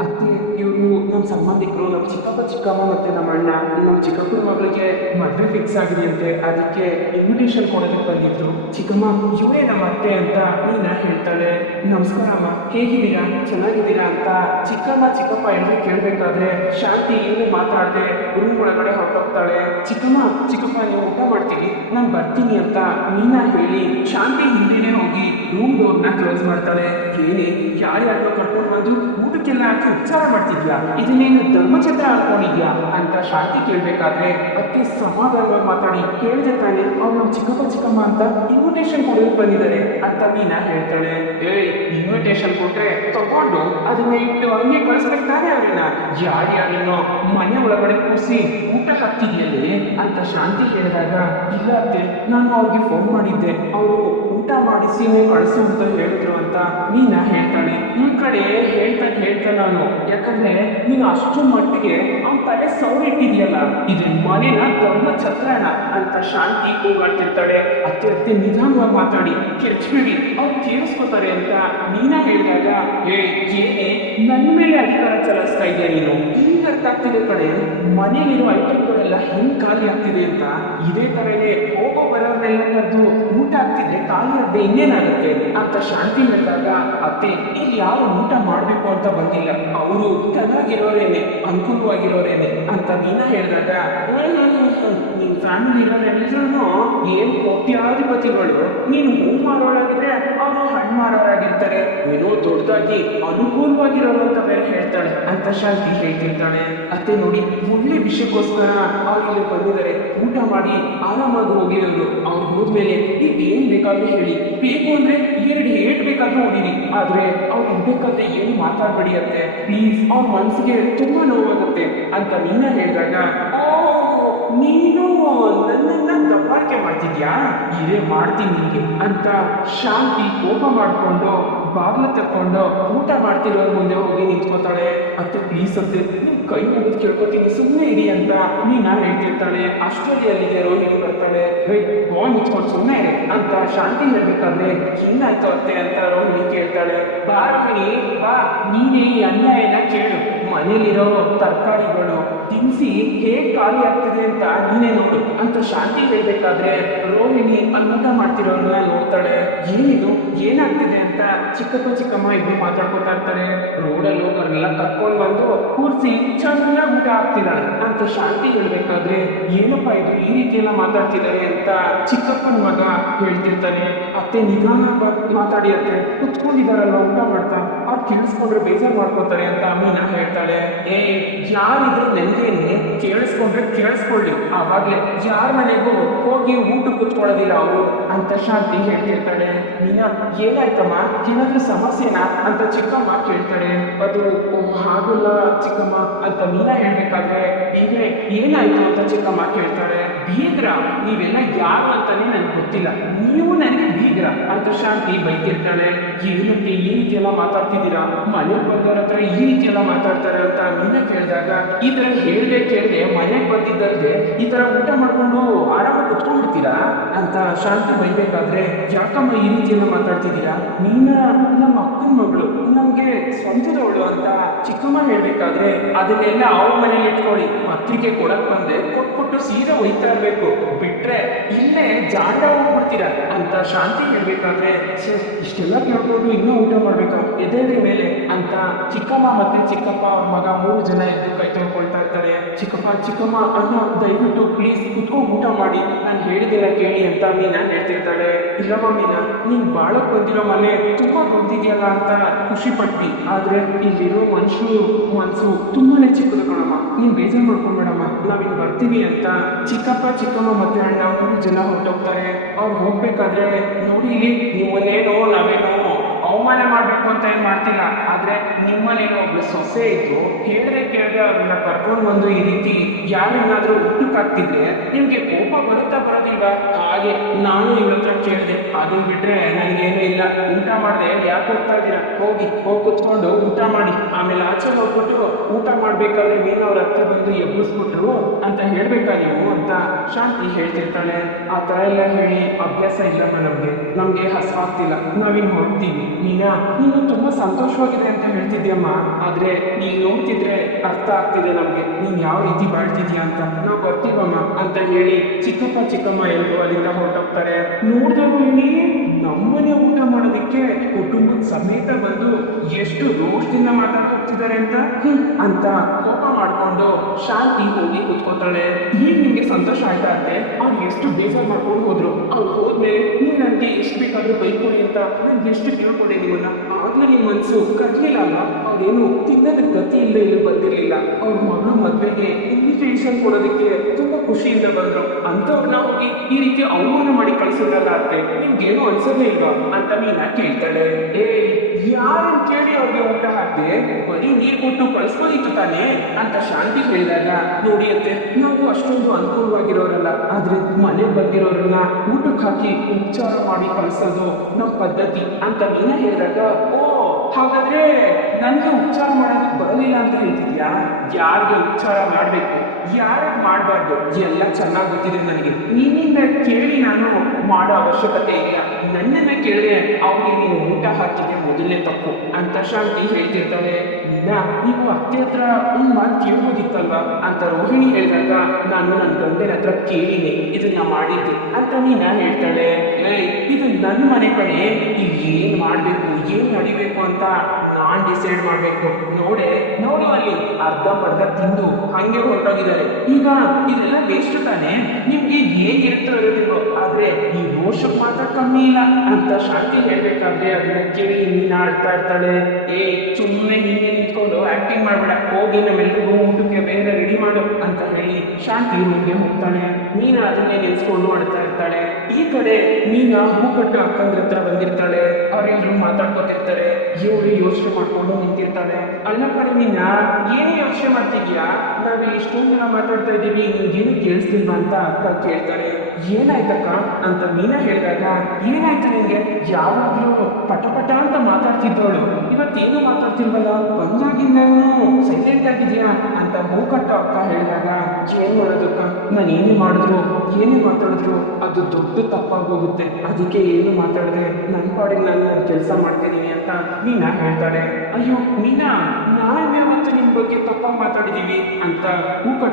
Speaker 1: ಅತ್ತೆ ಇವರು ನಮ್ಮ ಸಂಬಂಧಿಕರು, ನಮ್ಮ ಚಿಕ್ಕಪ್ಪ, ಚಿಕ್ಕಮ್ಮ ಮತ್ತೆ ನಮ್ಮ ಅಣ್ಣ, ನಮ್ಮ ಚಿಕ್ಕಪ್ಪನ ಮಗಳಿಗೆ ಮದುವೆ ಫಿಕ್ಸ್ ಆಗಿದೆಯಂತೆ. ಅದಕ್ಕೆ ಇನ್ವಿಟೇಷನ್ ಕೊಡೋದಕ್ಕೆ ಬಂದಿದ್ರು. ಚಿಕ್ಕಮ್ಮ, ಇವರೇ ನಮ್ಮ ಅತ್ತೆ ಅಂತ ನೀನ ಹೇಳ್ತಾಳೆ. ನಮಸ್ಕಾರ ಅಮ್ಮ. ಹೇಗಿದ್ದೀರಾ? ಚೆನ್ನಾಗಿದ್ದೀರಾ ಅಂತ ಚಿಕ್ಕಮ್ಮ, ಚಿಕ್ಕಪ್ಪ ಎಲ್ಲರೂ ಕೇಳಬೇಕಾದ್ರೆ ಶಾಂತಿ ಏನು ಮಾತಾಡದೆ ರೂಮ್ ಒಳಗಡೆ ಹೊರಟೋಗ್ತಾಳೆ. ಚಿಕ್ಕಮ್ಮ, ಚಿಕ್ಕಪ್ಪ ನೀವು ಊಟ ಮಾಡ್ತೀನಿ ನಾನು ಬರ್ತೀನಿ ಅಂತ ನೀನಾ ಹೇಳಿ ಶಾಂತಿ ಹಿಂದೆನೆ ಹೋಗಿ ರೂಮ್ ಡೋರ್ನ ಕ್ಲೋಸ್ ಮಾಡ್ತಾಳೆ. ಏನೇ ಯಾರ್ಯಾರನ್ನೋ ಕರ್ಕೊಂಡು ಬಂದು ಊಟಕ್ಕೆಲ್ಲ ಹಾಕಿ ಉಪಚಾರ ಮಾಡ್ತಿದ್ಯಾ? ಇದನ್ನೇನು ಧರ್ಮಚಂದ್ರ ಅನ್ಕೊಂಡಿದ್ಯಾ? ಅಂತ ಶಾಂತಿ ಕೇಳಬೇಕಾದ್ರೆ ಅದಕ್ಕೆ ಸಮಾಧಾನವಾಗಿ ಮಾತಾಡಿ, ಕೇಳಿದೆ ತಾನೆ ಅವ್ರು ನಮ್ಮ ಚಿಕ್ಕಪ್ಪ ಚಿಕ್ಕಮ್ಮ ಅಂತ ಇನ್ವಿಟೇಷನ್ ಕೊಡೋದಕ್ಕೆ ಬಂದಿದ್ದಾರೆ ಅಂತ ಮೀನಾ ಹೇಳ್ತಾಳೆ. ಏಯ್ ಇನ್ವಿಟೇಷನ್ ಕೊಟ್ರೆ ತಗೊಂಡು ಅದನ್ನ ಇಟ್ಟು ಹಂಗೆ ಕಳಿಸ್ಬೇಕಾರೆ ಅವ್ರನ್ನ ಯಾರ್ಯಾರನ್ನೋ ಮನೆ ಒಳಗಡೆ ಕೂಸಿ ಊಟ ಹಾಕ್ತಿದ್ಯಲ್ಲಿ ಅಂತ ಶಾಂತಿ ಹೇಳಿದಾಗ ಇಲ್ಲ ಅತ್ತೆ, ನಾನು ಅವ್ರಿಗೆ ಫೋನ್ ಮಾಡಿದ್ದೆ. ಅವರು ಊಟ ಮಾಡಿಸಿ ಕಳಿಸು ಅಂತ ಹೇಳಿದ್ರು ಅಂತ ಮೀನಾ ಹೇಳ್ತಾಳೆ. ಈ ಕಡೆ ಹೇಳ್ತಾನೆ ಹೇಳ್ತಾನೆ ನಾನು ಯಾಕಂದ್ರೆ ನೀನು ಅಷ್ಟು ಮಟ್ಟಿಗೆ ಅವ್ನ ತಲೆ ಸೌರಿಟ್ಟಿದ್ಯಲ್ಲ ಇದು ಮನೆನ ಧರ್ಮ ಛತ್ರಣ ಅಂತ ಶಾಂತಿ ಕೂಗಾಡ್ತಿರ್ತಾಳೆ. ಅತ್ತೆ ಅತ್ತೆ ನಿಧಾನವಾಗಿ ಮಾತಾಡಿ ಕಿರ್ಚ್ಬೇಡಿ ಅವ್ರು ತೀರಿಸ್ಕೋತಾರೆ ಅಂತ ಮೀನ ಹೇಳಿದಾಗ ಏ ಏನೇ ನನ್ನ ಮೇಲೆ ಅಧಿಕಾರ ಚಲಾಯಿಸ್ತಾ ಇದೆಯಾ ನೀನು? ಈಗ ಅರ್ಥ ಆಗ್ತಿದೆ ಕಡೆ ಮನೇಲಿರುವ ಐಟಮ್ಗಳೆಲ್ಲ ಹೆಂಗೆ ಖಾಲಿ ಆಗ್ತಿದೆ ಅಂತ ಇದೇ ತರನೇ ಹೋಗೋ ಬರೋರ್ನೆಲ್ಲ ಕರೆದು ಊಟ ಆಗ್ತಿದ್ರೆ ಖಾಲಿ ಆಗದೆ ಇನ್ನೇನಾಗುತ್ತೆ? ಅಂತ ಶಾಂತಿ ಹೇಳಿದಾಗ, ಅತ್ತೆ, ಇಲ್ಲಿ ಯಾರು ಊಟ ಮಾಡಬೇಕು ಅಂತ ಬಂದಿಲ್ಲ. ಅವರು ಚೆನ್ನಾಗಿರೋರೇನೆ ಅನುಕೂಲವಾಗಿರೋರೇನೆ, ಅಂತ ಮೀನಾ ಹೇಳಿದಾಗ ನಿಮ್ಮ ಫ್ಯಾಮಿಲಿ ಇರೋರೆಲ್ಲರೂ ಏನ್ ಕೋಟ್ಯಾಧಿಪತಿಗಳು? ನೀನು ಹೂ ಮಾಡೋಳಾಗಿದ್ರೆ ಮಾರೋರಾಗಿರ್ತಾರೆ ಏನೋ ದೊಡ್ಡದಾಗಿ ಅನುಕೂಲವಾಗಿರೋರು ಅಂತ ಹೇಳ್ತಾಳೆ. ಅಂತ ಶಾಂತಿ ಹೇಳ್ತಿರ್ತಾಳೆ. ಅತ್ತೆ ನೋಡಿ, ಒಳ್ಳೆ ವಿಷಯಕ್ಕೋಸ್ಕರ ಅವ್ರು ಇಲ್ಲಿ ಬಂದಿದ್ದಾರೆ. ಊಟ ಮಾಡಿ ಆರಾಮಾಗಿ ಹೋಗಿ ಅವರು ಅವ್ರು ಹೋದ್ಮೇಲೆ ಏನ್ ಬೇಕಾದ್ರೂ ಹೇಳಿ. ಬೇಕು ಅಂದ್ರೆ ಎರಡು ಏಟ್ ಬೇಕಾದ್ರೂ ಹೊಡೀರಿ ಆದ್ರೆ ಅವ್ರು ಇರ್ಬೇಕಾದ್ರೆ ಏನು ಮಾತಾಡ್ಬೇಡಿ ಅತ್ತೆ. ಪ್ಲೀಸ್ ಅವ್ರ ಮನ್ಸಿಗೆ ತುಂಬಾ ನೋವಾಗುತ್ತೆ. ಅಂತ ಮೀನಾ ಹೇಳಿದಾಗ, ಓ ನೀನು ದಬ್ಬಾಳಿಕೆ ಮಾಡ್ತಿದ್ಯಾ? ಇದೇ ಮಾಡ್ತೀನಿ ನಿನಗೆ ಅಂತ ಶಾಂತಿ ಕೋಪ ಮಾಡಿಕೊಂಡು, ಬಾಗಿಲು ತಕ್ಕೊಂಡು ಊಟ ಮಾಡ್ತಿರೋ ಮುಂದೆ ಹೋಗಿ ನಿಂತ್ಕೋತಾಳೆ. ಅತ್ತೆ ಪ್ಲೀಸ್ ಅಂತೆ ನಿಮ್ ಕೈ ಮುಗಿದು ಕೇಳ್ಕೊತೀನಿ ಸುಮ್ಮನೆ ಇರಿ ಅಂತ ನೀನ ಹೇಳ್ತಿರ್ತಾಳೆ. ಅಷ್ಟರಲ್ಲಿ ಅಲ್ಲಿಗೆ ರೋಹಿಣಿ ಬರ್ತಾಳೆ. ಹೇ ಬಾಯ್ ಮುಚ್ಕೊಂಡು ಸುಮ್ಮನೆ ಇರಿ ಅಂತ ಶಾಂತಿ ಹೇಳ್ಬೇಕಾದ್ರೆ ಏನಾಯ್ತು ಅತ್ತೆ ಅಂತ ರೋಹಿಣಿ ಕೇಳ್ತಾಳೆ. ಬಾ ರೋಹಿಣಿ, ಬಾ, ನೀನೇ ಈ ಅನ್ಯಾಯನ ಕೇಳು. ಮನೇಲಿರೋ ತರಕಾರಿಗಳು ತಿನ್ಸಿ ಹೇಗೆ ಖಾಲಿ ಆಗ್ತಿದೆ ಅಂತ ನೀನೇ ನೋಡು. ಅಂತ ಶಾಂತಿ ಹೇಳ್ಬೇಕಾದ್ರೆ ರೋಹಿಣಿ ಅಲ್ಲಿ ಮಾಡ್ತಿರೋನ್ನ ನೋಡ್ತಾಳೆ. ಏನಿದು? ಏನಾಗ್ತಿದೆ ಅಂತ ಚಿಕ್ಕಪ್ಪ, ಚಿಕ್ಕಮ್ಮ ಇಬ್ರು ಮಾತಾಡ್ಕೊತಾ ಇರ್ತಾರೆ. ರೋಡಲ್ಲಿ ಹೋಗೋರ್ನೆಲ್ಲ ಕರ್ಕೊಂಡ್ ಬಂದು ಕೂರಿಸಿ ಚೆನ್ನಾಗಿ ಊಟ ಆಗ್ತಿದ್ದಾಳೆ ಅಂತ ಶಾಂತಿ ಹೇಳ್ಬೇಕಾದ್ರೆ ಏನಪ್ಪ ಇದು? ಈ ರೀತಿ ಎಲ್ಲ ಮಾತಾಡ್ತಿದ್ದಾರೆ ಅಂತ ಚಿಕ್ಕಪ್ಪನ ಮಗ ಹೇಳ್ತಿರ್ತಾನೆ. ಅತ್ತೆ ನಿಧಾನ ಮಾತಾಡಿ ಅತ್ತೆ. ಕುತ್ಕೊಂಡಿದ್ದಾರಲ್ಲ ಊಟ ಮಾಡ್ತಾ? ಅವ್ರು ಕೇಳಿಸ್ಕೊಂಡ್ರೆ ಬೇಜಾರ್ ಮಾಡ್ಕೊತಾರೆ ಅಂತ ಅಮೀನಾ ಹೇಳ್ತಾಳೆ. ಏ, ಯಾರಿದ್ರು ನನಗೇನೆ ಕೇಳಿಸ್ಕೊಂಡ್ರೆ ಕೇಳಿಸ್ಕೊಳ್ಳಿ. ಆವಾಗಲೇ ಯಾರ ಮನೆಗೂ ಹೋಗಿ ಊಟ ಕುತ್ಕೊಳ್ಳೋದಿಲ್ಲ ಅವರು ಅಂತ ಶಾಂತಿ ಹೇಳ್ತಿರ್ತಾಳೆ. ಮೀನಾ, ಏನಾಯ್ತಮ್ಮ? ಏನಾದ್ರೂ ಸಮಸ್ಯೆನಾ? ಅಂತ ಚಿಕ್ಕಮ್ಮ ಕೇಳ್ತಾಳೆ. ಅದು ಹಾಗಲ್ಲ ಚಿಕ್ಕಮ್ಮ ಅಂತ ಮೀನಾ ಹೇಳ್ಬೇಕಾದ್ರೆ ಏನೇ ಏನಾಯ್ತು? ಅಂತ ಚಿಕ್ಕಮ್ಮ ಕೇಳ್ತಾಳೆ. ಬೀಗ್ರ ನೀವೆಲ್ಲ ಯಾರು ಅಂತಾನೆ ನನ್ಗೆ ಗೊತ್ತಿಲ್ಲ. ನೀವು ನನಗೆ ಬೀಗ್ರ. ಅಂತ ಶಾಂತಿ, ಬೈತಿರ್ತಾಳೆ. ಏನಕ್ಕೆ ಈ ರೀತಿ ಎಲ್ಲ ಮಾತಾಡ್ತಿದ್ದೀರಾ? ಮನೆಗೆ ಬಂದವ್ರ ಹತ್ರ ಈ ರೀತಿ ಮಾತಾಡ್ತಾರೆ ಅಂತ ಮೀನಾ ಕೇಳಿದಾಗ, ಈ ತರ ಹೇಳ್ದೆ ಕೇಳ್ದೆ, ಮನೆಗೆ ಬಂದಿದ್ದಲ್ದೆ ಈ ತರ ಊಟ ಮಾಡ್ಕೊಂಡು ಆರಾಮಾಗಿ ಕುತ್ಕೊಂಡ್ಬಿಡ್ತೀರಾ? ಅಂತ ಶಾಂತಿ ಬೈಬೇಕಾದ್ರೆ ಯಾಕಮ್ಮ ಈ ರೀತಿ ಮಾತಾಡ್ತಿದ್ದೀರಾ? ನೀನ ನಮ್ಮ ಅಕ್ಕನ ಮಗಳು, ನಮ್ಗೆ ಸ್ವಂತದವಳು ಅಂತ ಚಿಕ್ಕಮ್ಮ ಹೇಳ್ಬೇಕಾದ್ರೆ ಅದನ್ನೆಲ್ಲ ಅವ್ರ ಮನೇಲಿ ಇಟ್ಕೊಳ್ಳಿ. ಪತ್ರಿಕೆ ಕೊಡಕ್ ಬಂದೆ, ಕೊಟ್ಬಿಟ್ಟು ಸೀದಾ ಒಯ್ತಾ ಇರ್ಬೇಕು. ಬಿಟ್ರೆ ಇಲ್ಲೇ ಜಾಂಡ ಹೋಗ್ಬಿಡ್ತೀರ ಅಂತ ಶಾಂತಿ ಹೇಳಬೇಕಾದ್ರೆ ಸರ್ ಇಷ್ಟೆಲ್ಲ ಕೇಳ್ಕೊಂಡು ಇನ್ನೂ ಊಟ ಮಾಡಬೇಕು? ಎದೇಳಿ ಮೇಲೆ. ಅಂತ ಚಿಕ್ಕಮ್ಮ ಮತ್ತೆ ಚಿಕ್ಕಪ್ಪ ಮಗ ಮೂರು ಜನ ಎದ್ದು ಕೈ ಇರ್ತಾರೆ ಚಿಕ್ಕಪ್ಪ, ಚಿಕ್ಕಮ್ಮ, ಅಣ್ಣ, ದಯವಿಟ್ಟು ಪ್ಲೀಸ್ ಕುತ್ಕೊಂಡು ಊಟ ಮಾಡಿ. ನಾನು ಹೇಳಿದ್ದೆಲ್ಲ ಕೇಳಿ ಅಂತ ಮೀನಾ ಹೇಳ್ತಿರ್ತಾಳೆ. ಇಲ್ಲಮ್ಮ ಮೀನಾ ನೀನ್ ಬಾಳಕ್ ಬಂದಿರೋ ಮನೆ, ತುಂಬಾ ದೊಡ್ಡಿದ್ಯಲ್ಲ ಅಂತ ಖುಷಿ ಪಟ್ಟಿ ಆದ್ರೆ ಇಲ್ಲಿರೋ ಮನುಷ್ಯರು ಮನ್ಸು ತುಂಬಾನೇ ಚಿಕ್ಕದು ಕಣಮ್ಮ. ನೀನ್ ಬೇಜಾರ್ ಮಾಡ್ಕೊಂಬೇಡಮ್ಮ ನಾವಿಲ್ಲಿ ಬರ್ತೀವಿ ಅಂತ ಚಿಕ್ಕಪ್ಪ, ಚಿಕ್ಕಮ್ಮ ಮತ್ತೆ ಅಣ್ಣ ಮೂರು ಜನ ಹೊರಟೋಗ್ತಾರೆ. ಅವ್ರು ಹೋಗ್ಬೇಕಾದ್ರೆ ನೋಡಿ ಇಲ್ಲಿ ನಿಮ್ಮನ್ನೇನೋ ನಾವೇನೋ ಅವಮಾನ ಮಾಡಬೇಕು ಅಂತ ಏನು ಮಾಡ್ತಿಲ್ಲ ಆದರೆ ನಿಮ್ಮನೇನೋ ಒಬ್ಬ ಸೊಸೆ ಇದ್ದು ಹೇಳಿದ್ರೆ ಕೇಳಿದ್ರೆ ಅವ್ರನ್ನ ಕರ್ಕೊಂಡು ಬಂದು ಈ ರೀತಿ ಯಾರನ್ನಾದರೂ ಊಟಕ್ಕೆ ಹಾಕ್ತಿದ್ರೆ ನಿಮಗೆ ಕೋಪ ಬರುತ್ತಾ ಬರೋದಿಲ್ವಾ ಹಾಗೆ ನಾನು ಇವ್ರ ಹತ್ರ ಕೇಳಿದೆ ಅದನ್ನ ಬಿಟ್ಟರೆ ನನಗೇನು ಇಲ್ಲ. ಊಟ ಮಾಡಿದೆ, ಯಾಕೆ ಹೋಗ್ತಾ ಹೋಗಿ ಹೋಗಿ ಕುತ್ಕೊಂಡು ಊಟ ಮಾಡಿ. ಆಮೇಲೆ ಆಚೆ ಹೋಗ್ಬಿಟ್ಟು ಊಟ ಮಾಡಬೇಕಾದ್ರೆ ಮೀನು ಅವ್ರ ಹತ್ರ ಬಂದು ಎಬ್ಬಿಸ್ಬಿಟ್ರು ಅಂತ ಹೇಳ್ಬೇಕಾ ನೀವು ಅಂತ ಶಾಂತಿ ಹೇಳ್ತಿರ್ತಾಳೆ. ಆ ಥರ ಎಲ್ಲ ಹೇಳಿ ಅಭ್ಯಾಸ ಇಲ್ಲ ಮೇಡಮ್ಗೆ. ನಮಗೆ ಹಸ್ವಾಗ್ತಿಲ್ಲ. ನಾವಿನ್ ಹೊರಡ್ತೀವಿ. ಮೀನಾ, ನೀನು ತುಂಬಾ ಸಂತೋಷವಾಗಿದೆ ಅಂತ ಹೇಳ್ತಿದ್ಯಮ್ಮ. ಆದ್ರೆ ನೀನ್ ನೋಡ್ತಿದ್ರೆ ಅರ್ಥ ಆಗ್ತಿದೆ ನಮಗೆ. ನೀನು ಯಾವ ರೀತಿ ಬಾಳ್ತಿದ್ಯಾ ಅಂತ. ನಾವು ಬರ್ತೀವಮ್ಮ ಅಂತ ಹೇಳಿ ಚಿಕ್ಕಪ್ಪ ಚಿಕ್ಕಮ್ಮ ಎಲ್ರು ಅಲ್ಲಿಂದ ಹೊರಟೋಗ್ತಾರೆ. ನೋಡಿದ್ರು ಇಲ್ಲಿ ನಮ್ಮನೆ ಊಟ ಮಾಡೋದಕ್ಕೆ ಕುಟುಂಬದ ಸಮೇತ ಬಂದು ಎಷ್ಟು ರೋಷದಿಂದ ಮಾತಾಡ್ ಹೋಗ್ತಿದ್ದಾರೆ ಅಂತ? ಅಂತ ಕೋಪ ಮಾಡ್ಕೊಂಡು ಶಾಂತಿ ಹೋಗಿ ಕುತ್ಕೋತಾಳೆ ಈಗ ನಿಮ್ಗೆ ಸಂತೋಷ ಆಯ್ತಾ ಅಂತೆ? ಅವ್ರು ಎಷ್ಟು ಬೇಜಾರ್ ಮಾಡ್ಕೊಂಡು ಹೋದ್ರು. ಅವ್ರು ಹೋದ್ಮೇಲೆ ನೀವು ನನಗೆ ಎಷ್ಟು ಬೇಕಾದ್ರೂ ಬೈಕೊಡಿ ಅಂತ ನನ್ಗೆ ಎಷ್ಟು ಕೇಳ್ಕೊಂಡೆ ನಿಮ್ಮನ್ನ ಆಗ್ಲೂ ನಿಮ್ಮ ಮನ್ಸು ಕರ್ಲಿಲ್ಲ ಅಲ್ಲ ಅವ್ರೇನು ತಿನ್ನೋದಕ್ಕೆ ಗತಿ ಇಲ್ಲದೆ ಇಲ್ಲಿ ಬಂದಿರಲಿಲ್ಲ. ಅವ್ರ ಮಗಳ ಮದ್ವೆಗೆ ಇನ್ವಿಟೇಷನ್ ಕೊಡೋದಕ್ಕೆ ತುಂಬಾ ಖುಷಿಯಿಂದ ಬಂದ್ರು. ಅಂತವ್ರನ್ನ ಹೋಗಿ ಈ ರೀತಿ ಅವಮಾನ ಮಾಡಿ ಕಳ್ಸೋದಲ್ಲ ಅತ್ತೆ ನಿಮ್ಗೇನು ಅನ್ಸೋದೇ ಇಲ್ವಾ? ಅಂತ ನೀನ ಕೇಳ್ತಾಳೆ. ಏ ಯಾರನ್ನ ಕೇಳಿ ಅವ್ರಿಗೆ ಊಟ ಹಾಕಿದೆ ಬರೀ ನೀರು ಕೊಟ್ಟು ಕಳಿಸ್ಬೋದಿತ್ತು ತಾನೇ ಅಂತ ಶಾಂತಿ ಹೇಳಿದಾಗ ನೋಡಿ ಅತ್ತೆ ನಾವು ಅಷ್ಟೊಂದು ಅನುಕೂಲವಾಗಿರೋರಲ್ಲ. ಆದ್ರೆ ಮನೆಗೆ ಬಂದಿರೋರನ್ನ ಊಟಕ್ಕೆ ಹಾಕಿ ಉಪಚಾರ ಮಾಡಿ ಕಳಿಸೋದು ನಮ್ಮ ಪದ್ಧತಿ ಅಂತ ನೀನ ಹೇಳಿದಾಗ, ಓ, ಹಾಗಾದ್ರೆ ನನಗೆ ಉಪಚಾರ ಮಾಡೋದಕ್ಕೆ ಬರಲಿಲ್ಲ ಅಂತ ಹೇಳ್ತಿದ್ಯಾ? ಯಾರಿಗೆ ಉಪಚಾರ ಮಾಡಬೇಕು? ಯಾರಿಗೆ ಮಾಡಬಾರ್ದು? ಎಲ್ಲ ಚೆನ್ನಾಗಿ ಗೊತ್ತಿದೆ ನನಗೆ. ನಿನ್ನಿಂದ ಕೇಳಿ ನಾನು ಮಾಡೋ ಅವಶ್ಯಕತೆ ಇಲ್ಲ ನನ್ನನ್ನ ಕೇಳಿದ್ರೆ ಅವನಿಗೆ ನೀನು ಊಟ ಹಾಕಿದೆ ಮೊದಲನೇ ತಪ್ಪು ಅಂತ ಶಾಂತಿ ಹೇಳ್ತಿರ್ತಾಳೆ. ಇಲ್ಲ ನೀವು ಅತ್ತೆ ಹತ್ರ ಒಂದು ಮಾತು ಕೇಳ್ಬೋದಿತ್ತಲ್ವಾ? ಅಂತ ರೋಹಿಣಿ ಹೇಳಿದಾಗ, ನಾನು ನನ್ನ ಗಂಡನ ಹತ್ರ ಕೇಳಿನಿ, ಇದನ್ನ ಮಾಡಿದ್ದೆ ಅಂತ ನೀನ ಹೇಳ್ತಾಳೆ. ಏಯ್, ಇದು ನನ್ನ ಮನೆ ಕಡೆ ಈಗ ಏನ್ ಮಾಡ್ಬೇಕು? ಏನ್ ನಡಿಬೇಕು ಅಂತ ನಾನ್ ಡಿಸೈಡ್ ಮಾಡ್ಬೇಕು ನೋಡೆ, ನೋಡು ಅಲ್ಲಿ ಅರ್ಧ ಬರ್ಧ ತಿಂದು ಹಂಗೆ ಹೊರಟೋಗಿದ್ದಾರೆ. ಈಗ ಇದೆಲ್ಲ ವೇಸ್ಟ್ ತಾನೆ? ನಿಮ್ಗೆ ಹೇಗಿರುತ್ತೋ ಇರೋದಿಲ್ವೋ ಆದ್ರೆ ಈ ರೋಷಕ್ ಮಾತ್ರ ಕಮ್ಮಿ ಇಲ್ಲ. ಅಂತ ಶಾಂತಿ ಹೇಳ್ಬೇಕಾದ್ರೆ ಅದನ್ನ ಕೇಳಿ ನೀನ್ ಆಡ್ತಾ ಇರ್ತಾಳೆ. ಏ ಸುಮ್ಮನೆ ಹಿಂಗೆ ನಿಂತ್ಕೊಂಡು ಆಕ್ಟಿಂಗ್ ಮಾಡ್ಬೇಡ. ಹೋಗಿ ನಮ್ಮೆಲ್ರಿಗೂ ಊಟಕ್ಕೆ ಬೇರೆ ರೆಡಿ ಮಾಡು ಅಂತ ಹೇಳಿ ಶಾಂತಿ ರೂಮ್ಗೆ ಹೋಗ್ತಾಳೆ. ಮೀನ ಅದನ್ನೇ ನೆನೆಸ್ಕೊಂಡು ಆಡ್ತಾ ಇರ್ತಾಳೆ. ಈ ಕಡೆ ಮೀನ ಹೂ ಕಟ್ಟು ಅಕ್ಕಂದ್ರ ಹತ್ರ ಬಂದಿರ್ತಾಳೆ. ಅವ್ರೆಲ್ರು ಮಾತಾಡ್ಕೊತಿರ್ತಾರೆ. ಇವ್ರು ಯೋಚನೆ ಮಾಡ್ಕೊಂಡು ನಿಂತಿರ್ತಾಳೆ. ಅಲ್ಲ ಕಡೆ ಮೀನ, ಏನೇ ಯೋಚನೆ ಮಾಡ್ತಿದ್ಯಾ? ನಾವಿಲ್ಲಿ ಇಷ್ಟೊಂದು ಜನ ಮಾತಾಡ್ತಾ ಇದ್ದೀವಿ ನಿನ್ಗೇನು ಕೇಳಿಸ್ತಿಲ್ವಾ ಅಂತ ಅಕ್ಕ ಕೇಳ್ತಾರೆ ಏನಾಯ್ತಕ್ಕ? ಅಂತ ಮೀನಾ ಹೇಳಿದಾಗ, ಏನಾಯ್ತು ನಿನಗೆ ಯಾವಾಗ್ಲೂ ಪಟ ಪಟ ಅಂತ ಮಾತಾಡ್ತಿದ್ದವಳು. ಇವತ್ತೇನು ಮಾತಾಡ್ತಿಲ್ವಲ್ಲ? ಬಂದಾಗಿಂದನೂ ಸೈಲೆಂಟ್ ಆಗಿದೆಯಾ? ಅಂತ ಮೂಕಟ್ಟ ಅಕ್ಕ ಹೇಳಿದಾಗ, ಏನ್ ಮಾಡೋದಕ್ಕ? ನಾನು ಏನೇ ಮಾಡಿದ್ರು? ಏನೇ ಮಾತಾಡಿದ್ರು? ಅದು ದೊಡ್ಡ ತಪ್ಪಾಗೋಗುತ್ತೆ. ಅದಕ್ಕೆ ಏನು ಮಾತಾಡಿದ್ರೆ ನನ್ನ ಪಾಡಿಗೆ ನಾನು ಕೆಲಸ ಮಾಡ್ತಿದ್ದೀನಿ ಅಂತ ಮೀನಾ ಹೇಳ್ತಾಳೆ. ಅಯ್ಯೋ, ಮೀನಾ ನಿಮ್ ಬಗ್ಗೆ ತಪ್ಪಾಗಿ ಮಾತಾಡಿದ್ದೀವಿ ಅಂತ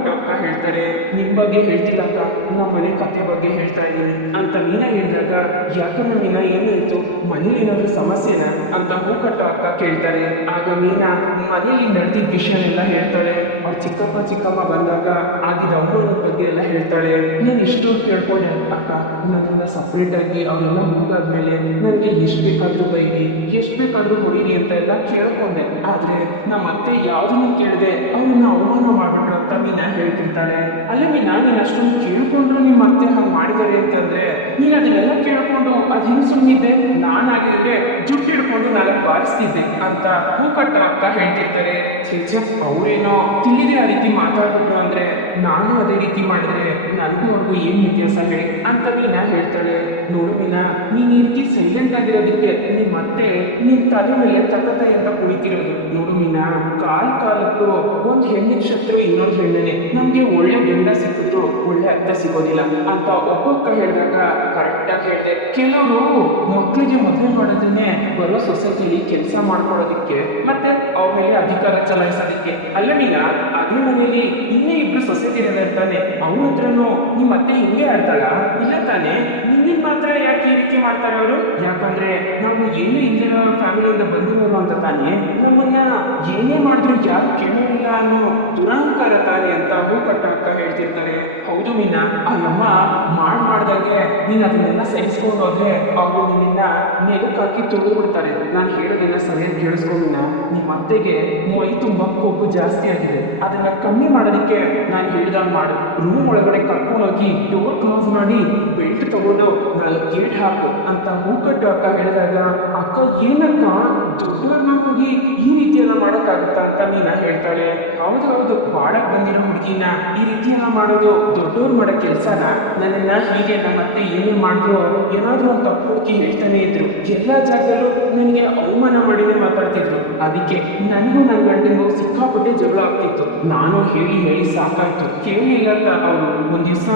Speaker 1: ಅಕ್ಕ ಹೇಳ್ತಾರೆ. ನಿಮ್ಮ ಬಗ್ಗೆ ಹೇಳ್ತಿಲ್ಲ ಅಕ್ಕ ನಮ್ಮ ಮನೆ ಕತೆ ಬಗ್ಗೆ ಹೇಳ್ತಾ ಇದ್ದೀನಿ ಅಂತ ಮೀನ ಹೇಳಿದಾಗ ಯಾಕಂದ್ರೆ ಮೀನ ಏನಾಯ್ತು? ಮನೇಲಿ ಏನಾದ್ರು ಸಮಸ್ಯೆನ? ಅಂತ ಹೂಕಟ್ಟ ಅಕ್ಕ ಕೇಳ್ತಾರೆ. ಆಗ ಮೀನಾ ಮನೇಲಿ ನಡೆದಿದ್ದ ವಿಷಯನೆಲ್ಲ ಹೇಳ್ತಾಳೆ. ಅವ್ರ ಚಿಕ್ಕಪ್ಪ ಚಿಕ್ಕಮ್ಮ ಬಂದಾಗ, ಆಗಿದ ಅವಮಾನದ ಬಗ್ಗೆ ಎಲ್ಲ ಹೇಳ್ತಾಳೆ. ನಾನು ಇಷ್ಟು ಕೇಳ್ಕೊಂಡೆ ಅಕ್ಕ. ನನ್ನನ್ನ ಸಪ್ರೇಟಾಗಿ ಅವರೆಲ್ಲ ಹೋಗಾದ್ಮೇಲೆ ನನಗೆ ಎಷ್ಟು ಬೇಕಾದರೂ ಬೈರಿ, ಎಷ್ಟು ಬೇಕಾದರೂ ಹೊಡೀರಿ ಅಂತ ಎಲ್ಲ ಕೇಳ್ಕೊಂಡೆ. ಆದರೆ ನಮ್ಮ ಅತ್ತೆ ಯಾವುದನ್ನು ಕೇಳದೆ, ಅವ್ರನ್ನ ಅವಮಾನ ಮಾಡಿಬಿಟ್ರು ಅಂತ ಮೀನಾ ಹೇಳ್ತಿರ್ತಾಳೆ. ಅಲ್ಲ ಮೀನಾ, ನೀನು ಅಷ್ಟೊಂದು ಕೇಳ್ಕೊಂಡ್ರು ನಿಮ್ಮ ಅತ್ತೆ ಹಂಗೆ ಮಾಡಿದ್ದಾರೆ ಅಂತಂದ್ರೆ ನೀನು ಅದನ್ನೆಲ್ಲ ಕೇಳ್ಕೊಂಡು ಹಿಂಗೆ ಹೆಂಗ್ ನಾನು ನಾನಾಗಿದ್ರೆ ಜುಟ್ಟು ಹಿಡ್ಕೊಂಡು ನಾಲ್ಕು ಬಾರಿಸ್ತಿದ್ದೆ ಅಂತ ಹೂಕಟ್ಟ ಅಕ್ಕ ಹೇಳ್ತಿರ್ತಾರೆ. ಚೇಚ ಅವರೇನೋ ತಿಳಿದೇ ಆ ರೀತಿ ಮಾತಾಡ್ಬಿಟ್ರು ಅಂದ್ರೆ ನಾನು ಅದೇ ರೀತಿ ಮಾಡಿದ್ರೆ ನನಗೂ ಅವ್ರಿಗೂ ಏನು ವ್ಯತ್ಯಾಸ ಹೇಳಿ? ಅಂತ ಮೀನಾ ಹೇಳ್ತಾಳೆ ನೋಡು ಮೀನಾ, ನೀನ್ ಈ ರೀತಿ ಸೈಲೆಂಟ್ ಆಗಿರೋದಕ್ಕೆ ನಿಮ್ಮ ಮತ್ತೆ ನಿನ್ ತಲೆ ಮೇಲೆ ತಕ್ಕತ ಅಂತ ಕುಳಿತಿರೋದು. ನೋಡು ಮೀನಾ, ಕಾಲ್ ಕಾಲಕ್ಕೂ ಒಂದು ಹೆಣ್ಣಿನ ಶತ್ರು ಇನ್ನೊಂದು ಹೆಣ್ಣನೆ ನಮ್ಗೆ ಒಳ್ಳೆ ಗಂಡ ಸಿಕ್ಕಿದ್ರು, ಒಳ್ಳೆ ಅರ್ಥ ಸಿಗೋದಿಲ್ಲ. ಅಂತ ಒಬ್ಬೊಬ್ಬ ಹೇಳಿದಾಗ ಕರೆಕ್ಟಾಗಿ ಹೇಳ್ದೆ, ಕೆಲವರು ಮಕ್ಕಳಿಗೆ ಮದುವೆ ಮಾಡೋದನ್ನೇ ಬರೋ ಸೊಸೈಟಿಲಿ ಕೆಲಸ ಮಾಡ್ಕೊಳ್ಳೋದಕ್ಕೆ ಮತ್ತೆ ಅವ್ರ ಮೇಲೆ ಅಧಿಕಾರ ಚಲಾಯಿಸೋದಕ್ಕೆ ಅಲ್ಲ ಮೀನಾ ಅದೇ ಮನೆಯಲ್ಲಿ ಇನ್ನೇ ಇಬ್ರು ಸೊಸೈಟಿ ಇರ್ತಾನೆ ಅವನ ಹತ್ರನು ನಿಮ್ಮ ಅತ್ತೆ ಹಿಂಗೆ ಆಡ್ತಾಳ? ಇಲ್ಲ ತಾನೆ? ನಿನ್ನಿನ್ ಮಾತ್ರ ಯಾಕೆ ಈ ರೀತಿ ಮಾಡ್ತಾರೆ ಅವರು? ಯಾಕಂದ್ರೆ ನಾವು ಏನು ಇಲ್ಲಿನ ಫ್ಯಾಮಿಲಿಯಿಂದ ಬಂದಿರೋರು ಅಂತ ತಾನೇ? ನಮ್ಮನ್ನ ಏನೇ ಮಾಡಿದ್ರು ಯಾರು ಕೇಳೋದಿಲ್ಲ ಅನ್ನೋ ದುರಹಂಕಾರ ತಾನೇ ಅಂತ ಹೂ ಕಟ್ಟ ಅಕ್ಕ ಹೇಳ್ತಿರ್ತಾರೆ. ಹೌದು ಮೀನಾ. ಆ ಅಮ್ಮ ಮಾಡ್ ಮಾಡ್ದಾಗೆ ನೀನು ಅದನ್ನೆಲ್ಲ ಸಹಿಸ್ಕೊಂಡು ಹೋದ್ರೆ ಅವ್ರು ನಿನ್ನ ನೆಲಕ್ಕಾಕಿ ತುಳಿದು ಬಿಡ್ತಾರೆ ನಾನು ಹೇಳೋದೆಲ್ಲ ಸರಿಯಾಗಿ ಕೇಳಿಸ್ಕೊ ಮೀನಾ. ನಿಮ್ಮ ಅತ್ತೆಗೆ ಮೈ ತುಂಬ ಕೊಬ್ಬು ಜಾಸ್ತಿ ಆಗಿದೆ. ಅದನ್ನ ಕಮ್ಮಿ ಮಾಡೋದಕ್ಕೆ ನಾನು ಹೇಳ್ದಂಗೆ ಮಾಡು. ರೂಮ್ ಒಳಗಡೆ ಕರ್ಕೊಂಡೋಗಿ ಡೋರ್ ಕ್ಲೋಸ್ ಮಾಡಿ ಬೆಲ್ಟ್ ತಗೊಂಡು ನಾಲ್ಕು ಗೇಟ್ ಹಾಕು ಅಂತ ಹೂಕಟ್ಟು ಅಕ್ಕ ಹೇಳಿದಾಗ ಅಕ್ಕ ಏನಕ್ಕ? ದೊಡ್ಡವ್ರನ್ನ ಹೋಗಿ ಈ ರೀತಿ ಎಲ್ಲ ಮಾಡೋಕ್ಕಾಗುತ್ತಾ ಅಂತ ಮೀನಾ ಹೇಳ್ತಾಳೆ. ಹೌದು ಹೌದು. ಬಾಳಕ್ ಬಂದಿರೋ ಹುಡುಗಿನ ಈ ರೀತಿ ಎಲ್ಲ ಮಾಡೋದು ದೊಡ್ಡವ್ರು ಮಾಡೋ ಕೆಲಸನ? ನನ್ನ ಹೀಗೆ ನಮ್ಮ ಅತ್ತೆ ಏನೇ ಮಾಡಿದ್ರು ಏನಾದ್ರೂ ಒಂದು ತಪ್ಪು ಹುಡುಕಿ ಹೇಳ್ತಾನೆ ಇದ್ರು. ಎಲ್ಲ ಜಾಗದಲ್ಲೂ ನನಗೆ ಅವಮಾನ ಮಾಡಿನೇ ಮಾತಾಡ್ತಿದ್ರು. ಅದಕ್ಕೆ ನನಗೂ ನನ್ನ ಗಂಡನಿಗೂ ಸಿಕ್ಕಾಪಟ್ಟೆ ಜಗಳ ಆಗ್ತಿತ್ತು. ನಾನು ಹೇಳಿ ಹೇಳಿ ಸಾಕಾಯ್ತು. ಕೇಳಿಲ್ಲ ಅಂತ ಅವನು ಒಂದ್ ದಿವಸ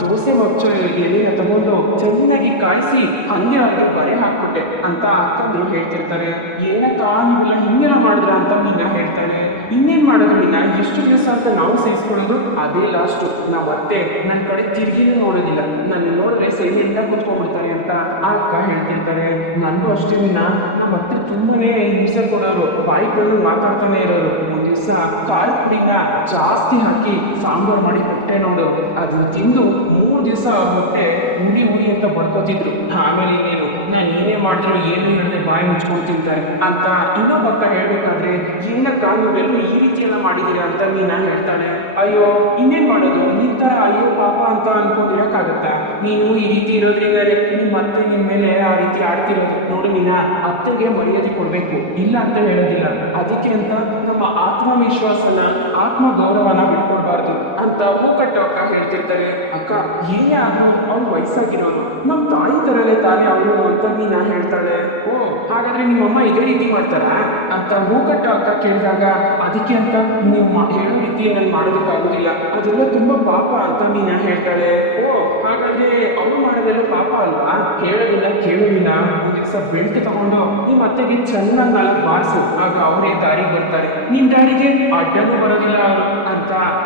Speaker 1: ದೋಸೆ ಮಚ್ಚ ಎಲೆನ ತಗೊಂಡು ಚೆನ್ನಾಗಿ ಕಾಯಿಸಿ ಹಂಗೆ ಅವ್ರಿಗೆ ಬರೆ ಹಾಕ್ಬಿಟ್ಟೆ ಅಂತ ಅಕ್ಕಂದ್ರು ಹೇಳ್ತಿರ್ತಾರೆ. ಏನಕ್ಕ? ನೀವೆಲ್ಲ ಹಿಂಗೆಲ್ಲ ಮಾಡಿದ್ರ ಅಂತ ಮೀನಾ ಹೇಳ್ತಾರೆ ಇನ್ನೇನ್ ಮಾಡೋದು ಮೀನಾ ಎಷ್ಟು ದಿವಸ ಅಂತ ನಾವು ಸಹಿಸ್ಕೊಳ್ಳೋದು ಅದೇ ಲಾಸ್ಟು ನಾವು ಅತ್ತೆ ನನ್ನ ಕಡೆ ತಿರುಗಿನೂ ನೋಡೋದಿಲ್ಲ. ನನ್ನ ನೋಡಿದ್ರೆ ಸೈಲೆಂಟ್ ಆಗಿ ಕೂತ್ಕೊಂಡ್ಬಿಡ್ತಾರೆ ಅಂತ ಆ ಅಕ್ಕ ಹೇಳ್ತಿರ್ತಾರೆ. ನನಗೂ ಅಷ್ಟೇ ಮೀನಾ ನಮ್ಮ ಅತ್ತೆ ತುಂಬಾನೇ ಹಿಂಸೆ ಕೊಡೋರು ಬಾಯಿ ಮಾತಾಡ್ತಾನೆ ಇರೋರು. ಒಂದು ದಿವಸ ಕಾಳು ಪುಡಿನ ಜಾಸ್ತಿ ಹಾಕಿ ಸಾಂಬಾರು ಮಾಡಿ ಹೊಟ್ಟೆ ನೋಡು. ಅದನ್ನ ತಿಂದು ಮೂರು ದಿವಸ ಹೊಟ್ಟೆ ಉಡಿ ಉಡಿ ಅಂತ ಬಡ್ಕೋತಿದ್ರು. ಆಮೇಲೆ ನಾನು ಮಾಡಿದ್ರು, ಏನು ಹೇಳದೆ, ಬಾಯಿ ಮುಚ್ಕೊಂಡು ತಿಂತಾರೆ ಅಂತ ಇನ್ನೊಬ್ಬ ಅಕ್ಕ ಹೇಳ್ಬೇಕಾದ್ರೆ ಕಾಲು ಬೆಲ್ಲು ಈ ರೀತಿಯೆಲ್ಲ ಮಾಡಿದ್ದೀರಾ? ಅಂತ ನೀನಾ ಹೇಳ್ತಾಳೆ. ಅಯ್ಯೋ, ಇನ್ನೇನ್ ಮಾಡೋದು? ನಿನ್ ತರ ಅಯ್ಯೋ, ಪಾಪ ಅಂತ ಅನ್ಕೊಂಡಿರೋಕ್ಕಾಗತ್ತಾ ನೀನು ಈ ರೀತಿ ಇರೋದ್ರಿಂದ ನಿಮ್ಮ ಅತ್ತೆ ನಿಮ್ಮ ಮೇಲೆ ಆ ರೀತಿ ಆಡ್ತಿರೋದು. ನೋಡು ನೀನ ಅತ್ತೆಗೆ ಮರ್ಯಾದೆ ಕೊಡಬೇಕು. ಇಲ್ಲ ಅಂತ ಹೇಳೋದಿಲ್ಲ. ಅದಕ್ಕೆ ಅಂತ ನಮ್ಮ ಆತ್ಮವಿಶ್ವಾಸನ ಆತ್ಮ ಗೌರವನ ಬಿಟ್ಕೊಡ್ಬಾರ್ದು. ಅಂತ ಹೂಕಟ್ಟು ಅಕ್ಕ ಹೇಳ್ತಿರ್ತಾರೆ. ಅಕ್ಕ ಏನೇ ಆದ್ರೂ ಅವ್ನು ವಯಸ್ಸಾಗಿರೋನು ನಮ್ಮ ತಾಯಿ ಥರನೇ ತಾನೇ ಅವನು ಅಂತ ಮೀನಾ ಹೇಳ್ತಾಳೆ. ಓ, ಹಾಗಾದ್ರೆ ನಿಮ್ಮಮ್ಮ ಇದೇ ರೀತಿ ಮಾಡ್ತಾರ? ಅಂತ ಹೂಕಟ್ಟು ಅಕ್ಕ ಕೇಳಿದಾಗ, ಅದಕ್ಕೆ ಅಂತ ನೀವು ಹೇಳೋ ರೀತಿ ನಾನು ಮಾಡೋದಕ್ಕಾಗೋದಿಲ್ಲ. ಅದೆಲ್ಲ ತುಂಬಾ ಪಾಪ ಅಂತ ಮೀನಾ ಹೇಳ್ತಾಳೆ. ಓ, ಹಾಗಾದ್ರೆ ಅವ್ರು ಮಾಡೋದೆಲ್ಲ ಪಾಪ ಅಲ್ವಾ? ಹೇಳೋದಿಲ್ಲ ಕೇಳೋದಿಲ್ಲ ದಿವಸ ಬೆಲ್ಟ್ ತಗೊಂಡು ನಿಮ್ಮ ಅತ್ತೆಗೆ ಚೆನ್ನಾಗಿ ನಾಲ್ಕು ಬಾರಿಸು. ಆಗ ಅವರೇ ದಾರಿಗೆ ಬರ್ತಾರೆ. ನಿಮ್ಮ ದಾರಿಗೆ ಅಡ್ಡನೂ ಬರೋದಿಲ್ಲ.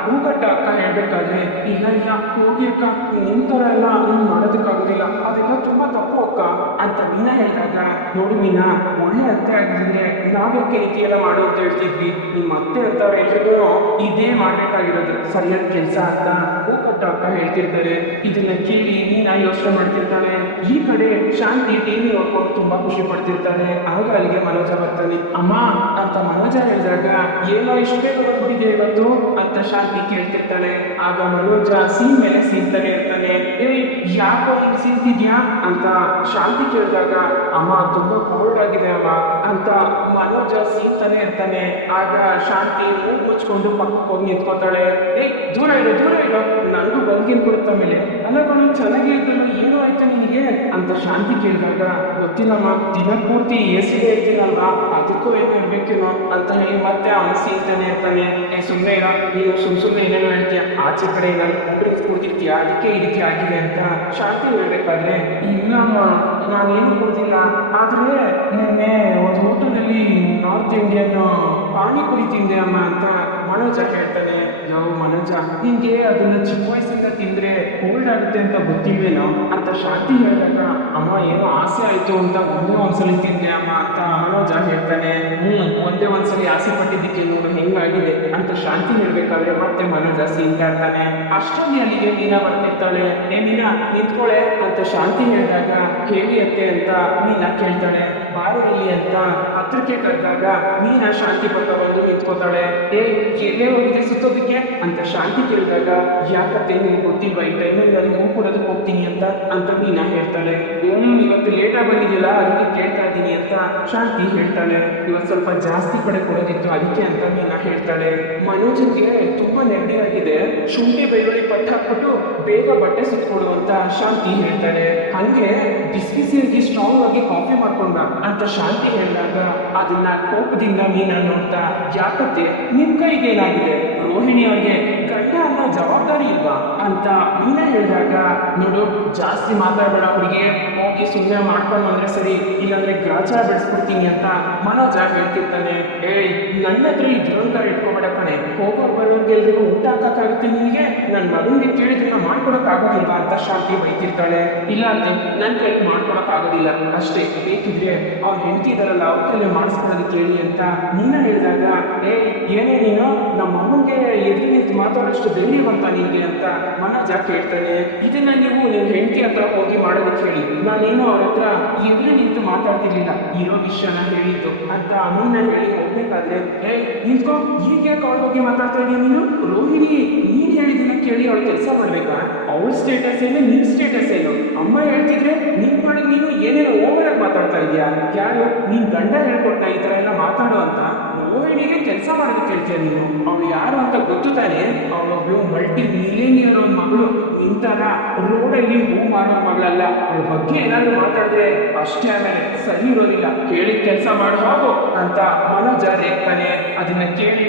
Speaker 1: ಹೂಕಟ್ಟ ಅಕ್ಕ ಹೇಳ್ಬೇಕಾದ್ರೆ ಇಲ್ಲ ಇಲ್ಲ ಹೋಗಿ ಅಕ್ಕ ನಿಮ್ ತರ ಎಲ್ಲ ಮಾಡೋದಕ್ಕಾಗೋದಿಲ್ಲ. ಅದೆಲ್ಲ ತುಂಬಾ ತಪ್ಪು ಅಕ್ಕ. ಅಂತ ಮೀನಾ ಹೇಳಿದಾಗ ನೋಡು ಮೀನಾ, ಒಳ್ಳೆ ಅತ್ತೆ ಆಗಿದ್ರೆ ನಾವ್ಯಾಕೆ ರೀತಿ ಎಲ್ಲ ಮಾಡು ಅಂತ ಹೇಳ್ತಿದ್ವಿ. ನಿಮ್ಮ ಅತ್ತೆ ಅಂತವ್ರು ಎಲ್ರಿಗೂ ಇದೇ ಮಾಡಬೇಕಾಗಿರೋದು. ಸರಿಯಾದ ಕೆಲಸ ಅಂತ ಹೂಕಟ್ಟ ಅಕ್ಕ ಹೇಳ್ತಿರ್ತಾರೆ. ಇದನ್ನ ಕೇಳಿ ಮೀನಾ ಯೋಚನೆ ಮಾಡ್ತಿರ್ತಾಳೆ ಈ ಕಡೆ ಶಾಂತಿ ಟಿವಿ ನೋಡ್ಕೊಂಡು ತುಂಬಾ ಖುಷಿ ಪಡ್ತಿರ್ತಾನೆ. ಆಗ ಅಲ್ಲಿಗೆ ಮನೋಜ ಬರ್ತಾನೆ. ಅಮ್ಮ, ಅಂತ ಮನೋಜ ಹೇಳಿದಾಗ, ಏನೋ ಇಷ್ಟೇ ಬಂದ್ಬಿಟ್ಟಿದೆ ಇವತ್ತು? ಅಂತ ಶಾಂತಿ ಕೇಳ್ತಿರ್ತಾಳೆ ಆಗ ಮನೋಜ ಸೀನ್ ಮೇಲೆ ಸೀನ್ತಾನೆ ಇರ್ತಾನೆ. ಯಾಕೋ ಹಿಂಗೆ ಸಿಗ್ತಿದ್ಯಾ ಅಂತ ಶಾಂತಿ ಕೇಳಿದಾಗ, ಅಮ್ಮ, ತುಂಬ ಕೋಲ್ಡ್ ಆಗಿದೆ ಅಮ್ಮ ಅಂತ ಮನೋಜ ಸೀತಾನೆ ಇರ್ತಾನೆ. ಆಗ ಶಾಂತಿ ಮೂಗ್ ಮುಚ್ಕೊಂಡು ಪಕ್ಕಕ್ಕೆ ಹೋಗಿ ನಿಂತ್ಕೋತಾಳೆ. ಏಯ್, ದೂರ ಇಡು ದೂರ ಇಡು ನನಗೂ ಬಂದ್ಗಿನ್ ಕೊಡುತ್ತ ಮೇಲೆ ಅಲ್ಲ ಕಣ್ಣು ಚೆನ್ನಾಗಿ ಇದ್ದಲ್ಲ ಏನು ಆಯ್ತು ನಿನಗೆ? ಅಂತ ಶಾಂತಿ ಕೇಳಿದಾಗ, ಗೊತ್ತಿಲ್ಲಮ್ಮ, ದಿನ ಪೂರ್ತಿ ಎ ಸಿಗೆ ಅದಕ್ಕೂ ಏನು ಇರ್ಬೇಕೇನೋ ಅಂತ ಹೇಳಿ ಮತ್ತೆ ಅವನು ಸೀತಾನೆ ಇರ್ತಾನೆ. ಏ ಸುಮ್ಮನೆ ಇರೋ, ನೀನು ಸುಮ್ ಸುಮ್ಮನೆ ಏನೇನು ಹೇಳ್ತೀಯ, ಆಚೆ ಕಡೆ ನಾನು ಕೂರ್ತಿರ್ತೀಯ ಅದಕ್ಕೆ ಇದಕ್ಕೆ ರೀತಿ ಆಗಿದೆ ಅಂತ ಶಾಂತಿ ಹೇಳ್ಬೇಕಾದ್ರೆ ಇಲ್ಲಮ್ಮ ನಾನೇನು ಕೊಡ್ತಿಲ್ಲ ಆದರೆ ನಿನ್ನೆ ಒಂದು ಹೋಟೆಲಲ್ಲಿ ನಾರ್ತ್ ಇಂಡಿಯನ್ ಪಾನಿಪುರಿ ತಿಂದೆ ಅಮ್ಮ ಅಂತ ಮನೋಜ ಹೇಳ್ತಾನೆ. ನಾವು ಮನೋಜ? ನಿಂಗೆ ಅದನ್ನ ಚಿಕ್ಕ ವಯಸ್ಸಿಂದ ತಿಂದ್ರೆ ಕೋಲ್ಡ್ ಆಗುತ್ತೆ ಅಂತ ಗೊತ್ತಿಲ್ವೇನೋ? ಅಂತ ಶಾಂತಿ ಹೇಳಿದಾಗ, ಅಮ್ಮ, ಏನೋ ಆಸೆ ಆಯ್ತು ಅಂತ ಒಂದೇ ಒಂದ್ಸಲಿ ತಿಂದೆ ಅಮ್ಮ ಅಂತ ಮನೋಜ ಹೇಳ್ತಾನೆ. ಹ್ಮ್, ಒಂದೇ ಒಂದ್ಸಲಿ ಆಸೆ ಪಟ್ಟಿದ್ದಕ್ಕೆ ನೋಡು ಹೆಂಗಾಗಿದೆ? ಅಂತ ಶಾಂತಿ ಹೇಳ್ಬೇಕಾದ್ರೆ ಮತ್ತೆ ಮನೋಜ ಸೀತಾ ಇರ್ತಾನೆ ಅಷ್ಟೊಂದು ಅಲ್ಲಿಗೆ ಮೀನಾ ಬರ್ತಿರ್ತಾಳೆ. ಮೀನಾ, ನಿಂತ್ಕೊಳೆ ಅಂತ ಶಾಂತಿ ಹೇಳಿದಾಗ, ಹೇಳಿ ಅತ್ತೆ ಅಂತ ಮೀನಾ ಕೇಳ್ತಾಳೆ. ಬಾರು ಇಲ್ಲಿ ಅಂತ ಹತ್ರಕ್ಕೆ ಕರೆದಾಗ ಮೀನ ಶಾಂತಿ ಪಕ್ಕ ಬಂದು ನಿಂತ್ಕೋತಾಳೆ ಏ ಎಲ್ಲೇ ಹೋಗಿದೆ ಸುತ್ತೋದಕ್ಕೆ? ಅಂತ ಶಾಂತಿ ಕೇಳಿದಾಗ ಯಾಕತ್ತೆ ನಿಮ್ಗೆ ಗೊತ್ತಿಲ್ವಾ? ಈ ಟೈಮಲ್ಲಿ ನಾನು ಹೂ ಕೊಡೋದಕ್ಕೆ ಹೋಗ್ತೀನಿ ಅಂತ? ಅಂತ ಮೀನ ಹೇಳ್ತಾಳೆ. ಹ್ಮ್ ಇವತ್ತು ಲೇಟಾಗಿ ಬಂದಿದ್ಯಲ್ಲ, ಅದಕ್ಕೆ ಕೇಳ್ತಾ ಇದ್ದೀನಿ ಅಂತ ಶಾಂತಿ ಹೇಳ್ತಾಳೆ. ಇವತ್ತು ಸ್ವಲ್ಪ ಜಾಸ್ತಿ ಕಡೆ ಕೊಡೋದಿತ್ತು, ಅದಕ್ಕೆ ಅಂತ ಮೀನ ಹೇಳ್ತಾಳೆ. ಮನೋಜನ್ಗೆ ತುಂಬಾ ನೆಗಡಿ ಆಗಿದೆ. ಶುಂಠಿ ಬೆಳ್ಳುಳ್ಳಿ ಪಟ್ಟ ಹಾಕ್ಬಿಟ್ಟು ಬೇಗ ಬಟ್ಟೆ ಸುತ್ತಕೊಡು ಶಾಂತಿ ಹೇಳ್ತಾಳೆ ಹಂಗೆ ಬಿಸಿ ಬಿಸಿಯಾಗಿ ಸ್ಟ್ರಾಂಗ್ ಆಗಿ ಕಾಫಿ ಮಾಡ್ಕೊಂಡ ಅಂತ ಶಾಂತಿ ಹೇಳಿದಾಗ ಅದನ್ನ ಕೋಪದಿಂದ ಮೀನಾ ನೋಡ್ತಾ, ಯಾಕತ್ತೆ, ನಿಮ್ ಕೈಗೆ ಏನಾಗಿದೆ? ರೋಹಿಣಿ ಅವ್ರಿಗೆ ಗಂಡ ಅನ್ನೋ ಜವಾಬ್ದಾರಿ ಇಲ್ವಾ? ಅಂತ ಮೀನಾ ಹೇಳಿದಾಗ ನೋಡು ಜಾಸ್ತಿ ಮಾತಾಡಬೇಡ ಅವರಿಗೆ ಹೋಗಿ ಸುಮ್ಮನೆ ಮಾಡ್ಕೊಂಡು ಬಂದ್ರೆ ಸರಿ. ಇಲ್ಲಾಂದ್ರೆ ಗ್ರಾಚಾರ ಬೆಳೆಸ್ಬಿಡ್ತೀನಿ ಅಂತ ಮನೋಜ ಹೇಳ್ತಿರ್ತಾನೆ. ಏಯ್, ನನ್ನ ಹತ್ರ ಈ ದುರಂಕಾರ ಇಟ್ಕೊಬೇಡ ಕಣೆ. ಹೋಗೋ ಬರೋರಿಗೆ ಎಲ್ರಿಗೂ ಊಟ ಹಾಕಕ್ಕಾಗುತ್ತೆ ನಿನಗೆ. ನನ್ನ ಮಗನಿಗೆ ಕೇಳಿದ್ರನ್ನ ಮಾಡ್ಕೊಡಕ್ ಆಗೋದಿಲ್ವಾ ಅಂತ ಶಾಂತಿ ಬೈತಿರ್ತಾಳೆ. ಇಲ್ಲ ಅಂತ ನನ್ನ ಕೈ ಮಾಡ್ಕೊಡಕ್ ಆಗೋದಿಲ್ಲ ಅಷ್ಟೇ, ಬೇಕಿದ್ರೆ ಅವ್ರ ಹೆಂಡ್ತಿದಾರಲ್ಲ ಅವ್ರ ಕೈಲಿ ಮಾಡಿಸ್ಕೊಡೋದಕ್ಕೆ ಹೇಳಿ ಅಂತ ನಿನ್ನ ಹೇಳಿದಾಗ ಏ ಏನೇ ನೀನು ನಮ್ಮ ಮಗನಿಗೆ ಎದುರು ನಿಂತು ಮಾತಾಡೋಷ್ಟು ಧೈರ್ಯ ಬಂತ ನಿನ್ಗೆ ಅಂತ ಮನೋಜ ಕೇಳ್ತಾನೆ ಇದನ್ನ ನೀವು ನಿಮ್ ಹೆಂಡತಿ ಹತ್ರ ಹೋಗಿ ಮಾಡೋದಕ್ಕೆ ಹೇಳಿ. ನಾನೇನು ಅವ್ರ ಹತ್ರ ಎದುರು ನಿಂತು ಮಾತಾಡ್ತಿರ್ಲಿಲ್ಲ. ಇರೋ ವಿಷಯನ ಹೇಳಿದ್ದು. ಅಂತ ಅಮೀನ ಹೇಳಿ ಹೋಗ್ಬೇಕಾದ್ರೆ, ಏ, ನಿಂತ್ಕೋ. ಈಗ ಯಾಕೆ ಅವಳ ಬಗ್ಗೆ ಮಾತಾಡ್ತಾ ಇದೀಯ ನೀನು? ರೋಹಿಣಿ, ನೀನ್ ಹೇಳಿದ್ದನ್ನ ಕೇಳಿ ಅವಳು ಕೆಲಸ ಮಾಡ್ಬೇಕಾ? ಅವಳ ಸ್ಟೇಟಸ್ ಏನು, ನಿನ್ ಸ್ಟೇಟಸ್ ಏನು? ಅಮ್ಮ ಹೇಳ್ತಿದ್ರೆ, ನಿನ್ ಮಾಡಿ ನೀನು ಏನೇನೋ ಓವರ್ ಆಗಿ ಮಾತಾಡ್ತಾ ಇದೀಯಾ? ಯಾರು? ನೀನ್ ಗಂಡ ಹೇಳ್ಕೊಟ್ಟ ಈ ತರ ಎಲ್ಲ ಮಾತಾಡು ಅಂತ? ರೋಹಿಣಿಗೆ ಕೆಲಸ ಮಾಡೋದಕ್ಕೆ ಕೇಳ್ತೀಯ ನೀನು? ಅವಳು ಯಾರು ಅಂತ ಗೊತ್ತು ತಾನೆ ಅವಳೊಬ್ಳು ಮಲ್ಟಿ ಮಿಲಿಯನಿಯರ್ ಒಂದು ಮಗಳು. ನಿಂತಾನ ರೋಡಲ್ಲಿ ಹೂ ಮಾಡೋ ಮಗಳಲ್ಲ. ಅವಳ ಬಗ್ಗೆ ಏನಾದ್ರು ಮಾತಾಡಿದ್ರೆ ಅಷ್ಟೇ ಆಮೇಲೆ ಸರಿ ಇರೋದಿಲ್ಲ. ಕೇಳಿ ಕೆಲಸ ಮಾಡಿ ಅಂತ ಮನೋಜ ರೇಗ್ತಾನೆ ಅದನ್ನ ಕೇಳಿ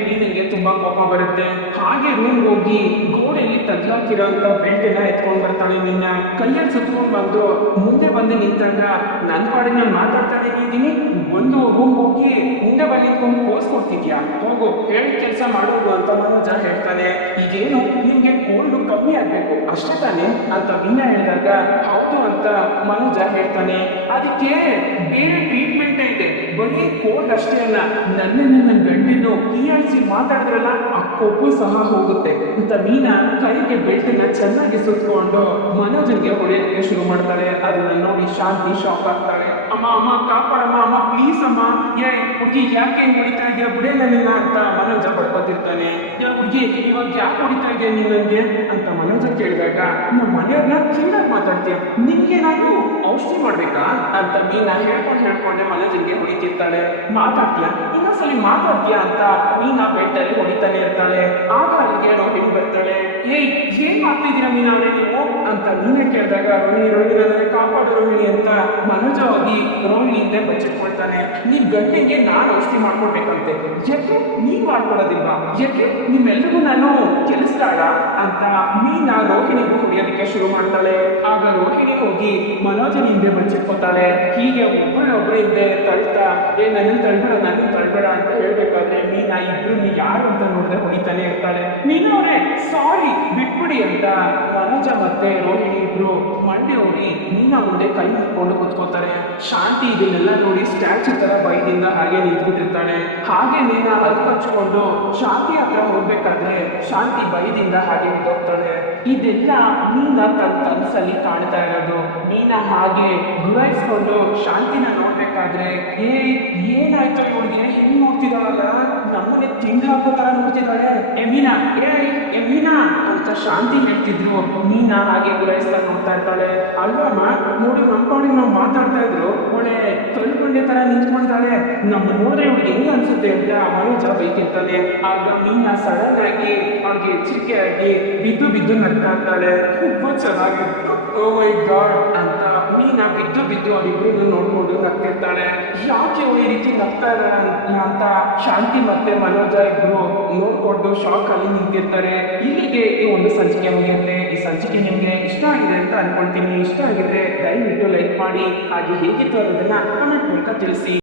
Speaker 1: ತುಂಬಾ ಕೋಪ ಬರುತ್ತೆ. ಹಾಗೆ ರೂಮ್ ಹೋಗಿ ಗೋಡೆಯಲ್ಲಿ ತಗ್ಲಾಕಿರೋಂತ ಬೆಲ್ಟ್ ಎಲ್ಲ ಎತ್ಕೊಂಡ್ ಬರ್ತಾಳೆ ನಿನ್ನ. ಕೈಯಲ್ಲಿ ಸುತ್ಕೊಂಡ್ ಬಂದು ಮುಂದೆ ಬಂದು ನಿಂತಾಗ ನನ್ನ ಪಾಡಿಗೆ ನಾನು ಮಾತಾಡ್ತಾನೆ ಇದ್ದೀನಿ. ಒಂದು ರೂಮ್ ಹೋಗಿ ಮುಂದೆ ಬಂದು ನಿಂತ್ಕೊಂಡು ಕೋಸ್ ಕೊಡ್ತಿದ್ಯಾ? ಹೋಗು, ಹೇಳಿ ಕೆಲಸ ಮಾಡೋದು ಅಂತ ಮನೋಜ ಹೇಳ್ತಾನೆ. ಇದೇನು ನಿಮ್ಗೆ ಕೋಲ್ಡ್ ಕಮ್ಮಿ ಆಗ್ಬೇಕು. ಅಷ್ಟೇ ತಾನೆ? ಅಂತ ಮೀನ ಹೇಳಿದಾಗ, ಹೌದು ಅಂತ ಮನೋಜ ಹೇಳ್ತಾನೆ. ಅದಕ್ಕೆ ಬೇರೆ ಟ್ರೀಟ್ಮೆಂಟ್ ಇದೆ ಬರೀ ಕೋಲ್ಡ್ ಅಷ್ಟೇ ಅಲ್ಲ ನನ್ನನ್ನು ನನ್ನ ಗಂಡನ್ನು ಕೀಯಾಳಿಸಿ ಮಾತಾಡಿದ್ರಲ್ಲ, ಆ ಕೊಬ್ಬು ಸಹ ಹೋಗುತ್ತೆ ಅಂತ ಮೀನಾ ಕೈಗೆ ಬೆಲ್ಟನ್ನ ಚೆನ್ನಾಗಿ ಸುತ್ಕೊಂಡು ಮನೋಜನ್ಗೆ ಹೊಡೆಯೋದಕ್ಕೆ ಶುರು ಮಾಡ್ತಾರೆ. ಅದನ್ನ ನೋಡಿ ಶಾಂತಿ ಶಾಕ್ ಆಗ್ತಾಳೆ ಅಮ್ಮ ಅಮ್ಮ ಕಾಪಾಡಮ್ಮ ಅಮ್ಮ ಪ್ಲೀಸ್ ಅಮ್ಮ. ಏ, ಹುಡುಗಿ ಯಾಕೆ ಹೊಡಿತಾ ಇದೆಯಾ? ಬಿಡೇ ನನ್ನ ಅಂತ ಮನೋಜ ಪಡ್ಕೊತಿರ್ತಾನೆ ಏ, ಹುಡುಗಿ, ಇವಾಗ ಯಾಕೆ ಹೊಡಿತಾ ಇದೆಯಾ ನೀನ್ ನನ್ಗೆ ಅಂತ ಮನೋಜ ಕೇಳಿದಾಗ, ನಮ್ಮ ಮನೆಯವ್ರನ್ನ ಚೆನ್ನಾಗಿ ಮಾತಾಡ್ತೀಯ? ನಿನ್ಗೇನಾದ್ರು ಔಷಧಿ ಮಾಡ್ಬೇಕಾ? ಅಂತ ಮೀನಾ ಹೇಳ್ಕೊಂಡು ಹೇಳ್ಕೊಂಡೆ ಮನೋಜಂಗೆ ಹೊಡಿತಿರ್ತಾಳೆ. ಮಾತಾಡ್ತೀಯ? ಇನ್ನೊಂದ್ಸಲಿ ಮಾತಾಡ್ತೀಯ? ಅಂತ ಮೀನಾ ಬೆಟ್ಟಲ್ಲಿ ಹೊಡಿತಾನೆ ಇರ್ತಾಳೆ. ಆಗ ಅಲ್ಲಿಗೆ ರೋಹಿಣಿ ಬರ್ತಾಳೆ. ಏಯ್ ಮಾಡ್ತಿದ್ದೀರಾ ಮೀನಾ? ಅವ್ರೆ ನೀವು ಅಂತ ಮೀನ ಕೇಳಿದಾಗ ರೋಹಿಣಿ ರೋಹಿಣಿ ನನಗೆ ಕಾಪಾಡು ರೋಹಿಣಿ ಅಂತ ಮನೋಜವಾಗಿ ಹಿಂದೆ ಬಚ್ಚಿಟ್ಕೊಳ್ತಾನೆ. ನೀನ್ ಗಂಟೆಗೆ ನಾನು ಔಷಧಿ ಮಾಡ್ಕೊಡ್ಬೇಕಂತೆ. ಯಾಕೆ ನೀನ್ ಮಾಡ್ಕೊಡೋದಿಲ್ವಾ? ಯಾಕೆ ನಿಮ್ಮೆಲ್ರಿಗೂ ನಾನು ಕೆಲಸದಾಳ? ಅಂತ ಮೀನ ರೋಹಿಣಿಗೂ ಹೊಡಿಯೋದಕ್ಕೆ ಶುರು ಮಾಡ್ತಾಳೆ. ಆಗ ರೋಹಿಣಿ ಹೋಗಿ ಮನೋಜನ ಹಿಂದೆ ಬಚ್ಚಿಟ್ಕೊತಾಳೆ ಹೀಗೆ ಒಬ್ಬರೇ ಒಬ್ಬರ ಹಿಂದೆ ತಳ್ತಾ, ಏ ನನ್ನ ತಳ್ಬೇಡ ನನ್ನ ತಳ್ಬೇಡ ಅಂತ ಹೇಳ್ಬೇಕಾದ್ರೆ ಮೀನಾ ಇಬ್ರು ಯಾರು ಅಂತ ನೋಡಿದ್ರೆ ಹೊಡಿತಾನೆ ಇರ್ತಾಳೆ. ಅವರೇ, ಸಾರಿ, ಬಿಟ್ಬಿಡಿ ಅಂತ ಮನೋಜ ಮತ್ತೆ ರೋಹಿಣಿ ಇಬ್ರು ಮಂಡೆ ಹೋಗಿ ಮೀನ ಮುಂದೆ ಕೈ ಮುಟ್ಕೊಂಡು ಕುತ್ಕೋತಾರೆ ಶಾಂತಿ ಇದನ್ನೆಲ್ಲ ನೋಡಿ ಸ್ಟ್ಯಾಚು ತರ ಬೈದಿಂದ ಹಾಗೆ ನಿಂತ್ಬಿಟ್ಟಿರ್ತಾಳೆ. ಹಾಗೆ ನೀನ ಹಲ್ಲು ಹಚ್ಕೊಂಡು ಶಾಂತಿ ಹತ್ರ ಹೋಗ್ಬೇಕಾದ್ರೆ ಶಾಂತಿ ಬೈದಿಂದ ಹಾಗೆ ಬಿದ್ದೋಗ್ತಾಳೆ. ಇದೆಲ್ಲ ಮೀನ ತನ್ನ ಕನಸಲ್ಲಿ ಕಾಣ್ತಾ ಇರೋದು. ನೀನ ಹಾಗೆ ಗುರಾಯಿಸ್ಕೊಂಡು ಶಾಂತಿನ ನೋಡ್ಬೇಕಾದ್ರೆ, ಏ, ಏನಾಯ್ತು ಇವಳಿಗೆ ಹೆಂಗ್ ನೋಡ್ತಿದಾಳಲ್ಲ? ನಮ್ಮನೆ ತಿಂಡಿ ಹಾಕೋ ತರ ನೋಡ್ತಿದ್ದಾಳೆ ಏ ಮೀನಾ ಏ ಏ ಮೀನಾ ಅಂತ ಶಾಂತಿ ಹೇಳ್ತಿದ್ರು. ಮೀನಾ ಹಾಗೆ ಗುರಾಯಿಸ್ತಾ ನೋಡ್ತಾ ಇರ್ತಾಳೆ. ಅಲ್ವಮ್ಮ ನೋಡಿ ನಮ್ಮ ಪಾಡಿಗೆ ನಾವು ಮಾತಾಡ್ತಾ ಇದ್ರು. ಒಳ್ಳೆ ತೊಳ್ಕೊಂಡೆ ತರ ನಿಂತ್ಕೊಂತಾಳೆ ನಮ್ಮ ನೋಡ್ರೆ ಅವ್ಳಿಗೆ ಹೆಂಗ್ ಅನ್ಸುತ್ತೆ ಅಂತ ಮನೋಜ ಬೈತಿರ್ತಾನೆ. ಆಗ ಮೀನಾ ಸಡನ್ ಆಗಿ ಅವ್ಳಿಗೆ ಎಚ್ಚರಿಕೆ ಆಗಿ ಬಿದ್ದು ಬಿದ್ದು ನಗ್ತಾ ಇರ್ತಾಳೆ. ತುಂಬಾ ಚೆನ್ನಾಗಿತ್ತು. ಓ ಮೈ ಗಾಡ್ ಅಂತ ಮೀನಾ ಬಿದ್ದು ಬಿದ್ದು ಅವರಿಬ್ರು ನೋಡ್ಕೊಂಡು ನಗ್ತಿರ್ತಾಳೆ. ಯಾಕೆ ಅವಳು ಈ ರೀತಿ ನಗ್ತಾ ಇದ್ದಾಳೆ ಅಂತ ಶಾಂತಿ ಮತ್ತೆ ಮನೋಜ ಇಬ್ರು ನೋಡ್ಕೊಂಡು ಶಾಕ್ ಅಲ್ಲಿ ನಿಂತಿರ್ತಾರೆ. ಇಲ್ಲಿಗೆ ಈ ಒಂದು ಸಂಚಿಕೆ ಮುಗಿಯುತ್ತೆ. ಈ ಸಂಚಿಕೆ ನಿಮ್ಗೆ ಇಷ್ಟ ಆಗಿದೆ ಅಂತ ಅನ್ಕೊಳ್ತೀನಿ. ಇಷ್ಟ ಆಗಿದ್ರೆ ದಯವಿಟ್ಟು ಲೈಕ್ ಮಾಡಿ. ಹಾಗೆ ಹೇಗಿತ್ತು ಅನ್ನೋದನ್ನ ಕಮೆಂಟ್ ಮೂಲಕ ತಿಳಿಸಿ.